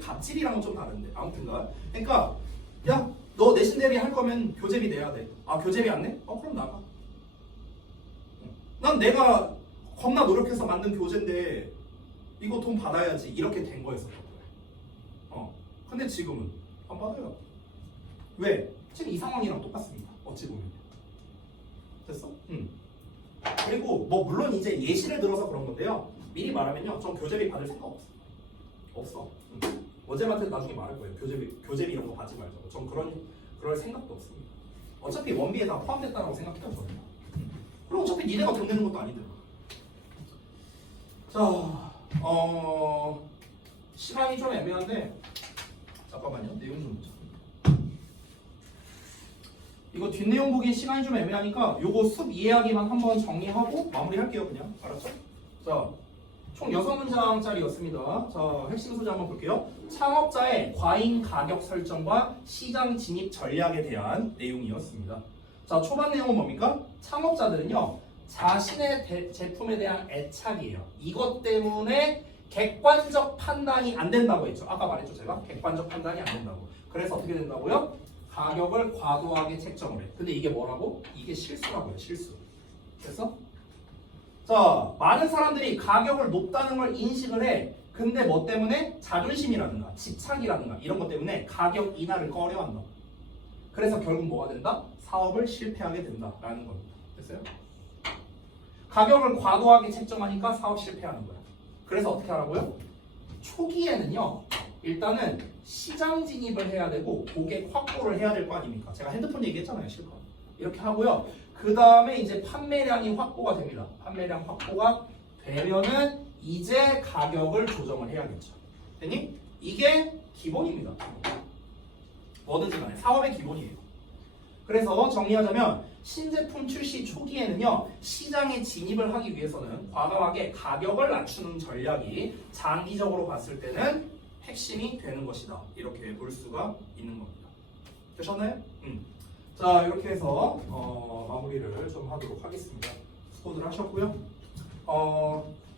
갑질이랑은 좀 다른데 아무튼가. 그러니까 야 너 내신 대비 할 거면 교재비 내야 돼. 교재비 안 내? 그럼 나가. 난 내가 겁나 노력해서 만든 교재인데 이거 돈 받아야지 이렇게 된 거였었던 거예요. 근데 지금은 안 받아요. 왜? 지금 이 상황이랑 똑같습니다. 어찌 보면. 됐어? 그리고 뭐 물론 이제 예시를 들어서 그런 건데요. 미리 말하면요. 전 교재비 받을 생각 없어요. 없어. 원장님한테 나중에 말할 거예요. 교재비 이런 거 받지 말자고. 전 그럴 생각도 없습니다. 어차피 원비에 다 포함됐다고 생각해요. 저는. 그럼 어차피 니네가 돈 내는 것도 아닌데. 자, 시간이 좀 애매한데 잠깐만요. 내용 좀 보자. 이거 뒷내용 보기 시간이 좀 애매하니까 요거 습 이해하기만 한번 정리하고 마무리할게요. 그냥. 알았죠? 자, 총 6문장짜리였습니다. 자, 핵심 소재 한번 볼게요. 창업자의 과잉 가격 설정과 시장 진입 전략에 대한 내용이었습니다. 자, 초반 내용은 뭡니까? 창업자들은요 자신의 제품에 대한 애착이에요. 이것 때문에 객관적 판단이 안 된다고 했죠. 아까 말했죠 제가 객관적 판단이 안 된다고. 그래서 어떻게 된다고요? 가격을 과도하게 책정을 해. 근데 이게 뭐라고? 이게 실수라고요. 실수. 됐어? 자, 많은 사람들이 가격을 높다는 걸 인식을 해. 근데 뭐 때문에? 자존심이라든가 집착이라든가 이런 것 때문에 가격 인하를 꺼려한다. 그래서 결국 뭐가 된다? 사업을 실패하게 된다라는 겁니다. 됐어요? 가격을 과도하게 책정하니까 사업 실패하는 거야. 그래서 어떻게 하라고요? 초기에는요 일단은 시장 진입을 해야 되고 고객 확보를 해야 될 거 아닙니까? 제가 핸드폰 얘기했잖아요. 실컷 이렇게 하고요. 그 다음에 이제 판매량이 확보가 됩니다. 판매량 확보가 되면은 이제 가격을 조정을 해야겠죠. 됐니? 이게 기본입니다. 뭐든지 간에 사업의 기본이에요. 그래서 정리하자면 신제품 출시 초기에는요 시장에 진입을 하기 위해서는 과감하게 가격을 낮추는 전략이 장기적으로 봤을 때는 핵심이 되는 것이다. 이렇게 볼 수가 있는 겁니다. 되셨나요? 자, 이렇게 해서 마무리를 좀 하도록 하겠습니다. 수고들 하셨고요.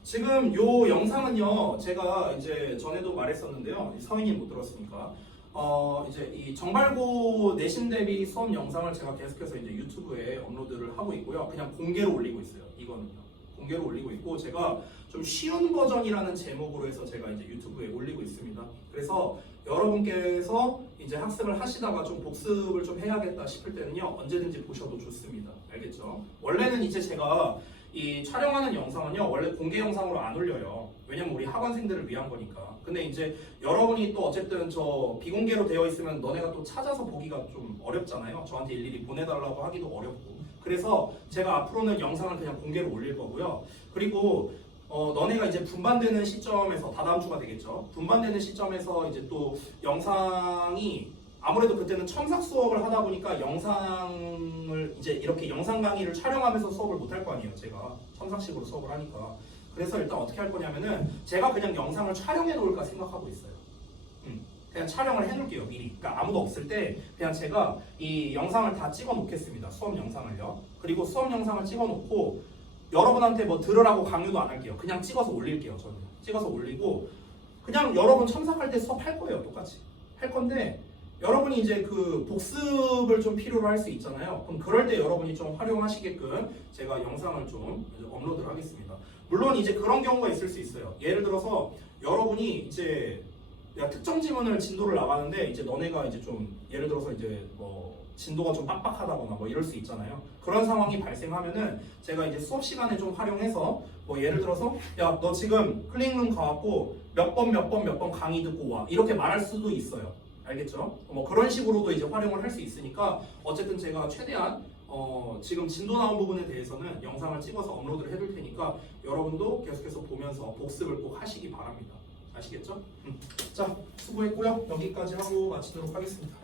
지금 요 영상은요 제가 이제 전에도 말했었는데요. 서인이 못 들었으니까 이제 이 정발고 내신 대비 수업 영상을 제가 계속해서 이제 유튜브에 업로드를 하고 있고요. 그냥 공개로 올리고 있어요. 이거는요. 공개로 올리고 있고 제가 좀 쉬운 버전이라는 제목으로 해서 제가 이제 유튜브에 올리고 있습니다. 그래서 여러분께서 이제 학습을 하시다가 좀 복습을 좀 해야겠다 싶을 때는요 언제든지 보셔도 좋습니다. 알겠죠? 원래는 이제 제가 이 촬영하는 영상은요 원래 공개 영상으로 안 올려요. 왜냐면 우리 학원생들을 위한 거니까. 근데 이제 여러분이 또 어쨌든 저 비공개로 되어 있으면 너네가 또 찾아서 보기가 좀 어렵잖아요. 저한테 일일이 보내달라고 하기도 어렵고. 그래서 제가 앞으로는 영상을 그냥 공개로 올릴 거고요. 그리고 너네가 이제 분반되는 시점에서 다다음 주가 되겠죠. 분반되는 시점에서 이제 또 영상이 아무래도 그때는 첨삭 수업을 하다 보니까 영상을 이제 이렇게 영상 강의를 촬영하면서 수업을 못 할 거 아니에요. 제가 첨삭식으로 수업을 하니까. 그래서 일단 어떻게 할 거냐면은 제가 그냥 영상을 촬영해 놓을까 생각하고 있어요. 그냥 촬영을 해놓을게요 미리. 그러니까 아무도 없을 때 그냥 제가 이 영상을 다 찍어 놓겠습니다. 수업 영상을요. 그리고 수업 영상을 찍어 놓고 여러분한테 뭐 들으라고 강요도 안 할게요. 그냥 찍어서 올릴게요. 저는 찍어서 올리고 그냥 여러분 첨삭할 때 수업 할 거예요. 똑같이 할 건데 여러분이 이제 그 복습을 좀 필요로 할 수 있잖아요. 그럼 그럴 때 여러분이 좀 활용하시게끔 제가 영상을 좀 업로드를 하겠습니다. 물론 이제 그런 경우가 있을 수 있어요. 예를 들어서 여러분이 이제 특정 지문을 진도를 나가는데 이제 너네가 이제 좀 예를 들어서 이제 뭐 진도가 좀 빡빡하다거나 뭐 이럴 수 있잖아요. 그런 상황이 발생하면은 제가 이제 수업 시간에 좀 활용해서 뭐 예를 들어서 야 너 지금 클릭룸 가갖고 몇 번 강의 듣고 와 이렇게 말할 수도 있어요. 알겠죠? 뭐 그런 식으로도 이제 활용을 할 수 있으니까 어쨌든 제가 최대한 지금 진도 나온 부분에 대해서는 영상을 찍어서 업로드를 해둘 테니까 여러분도 계속해서 보면서 복습을 꼭 하시기 바랍니다. 아시겠죠? 자, 수고했고요. 여기까지 하고 마치도록 하겠습니다.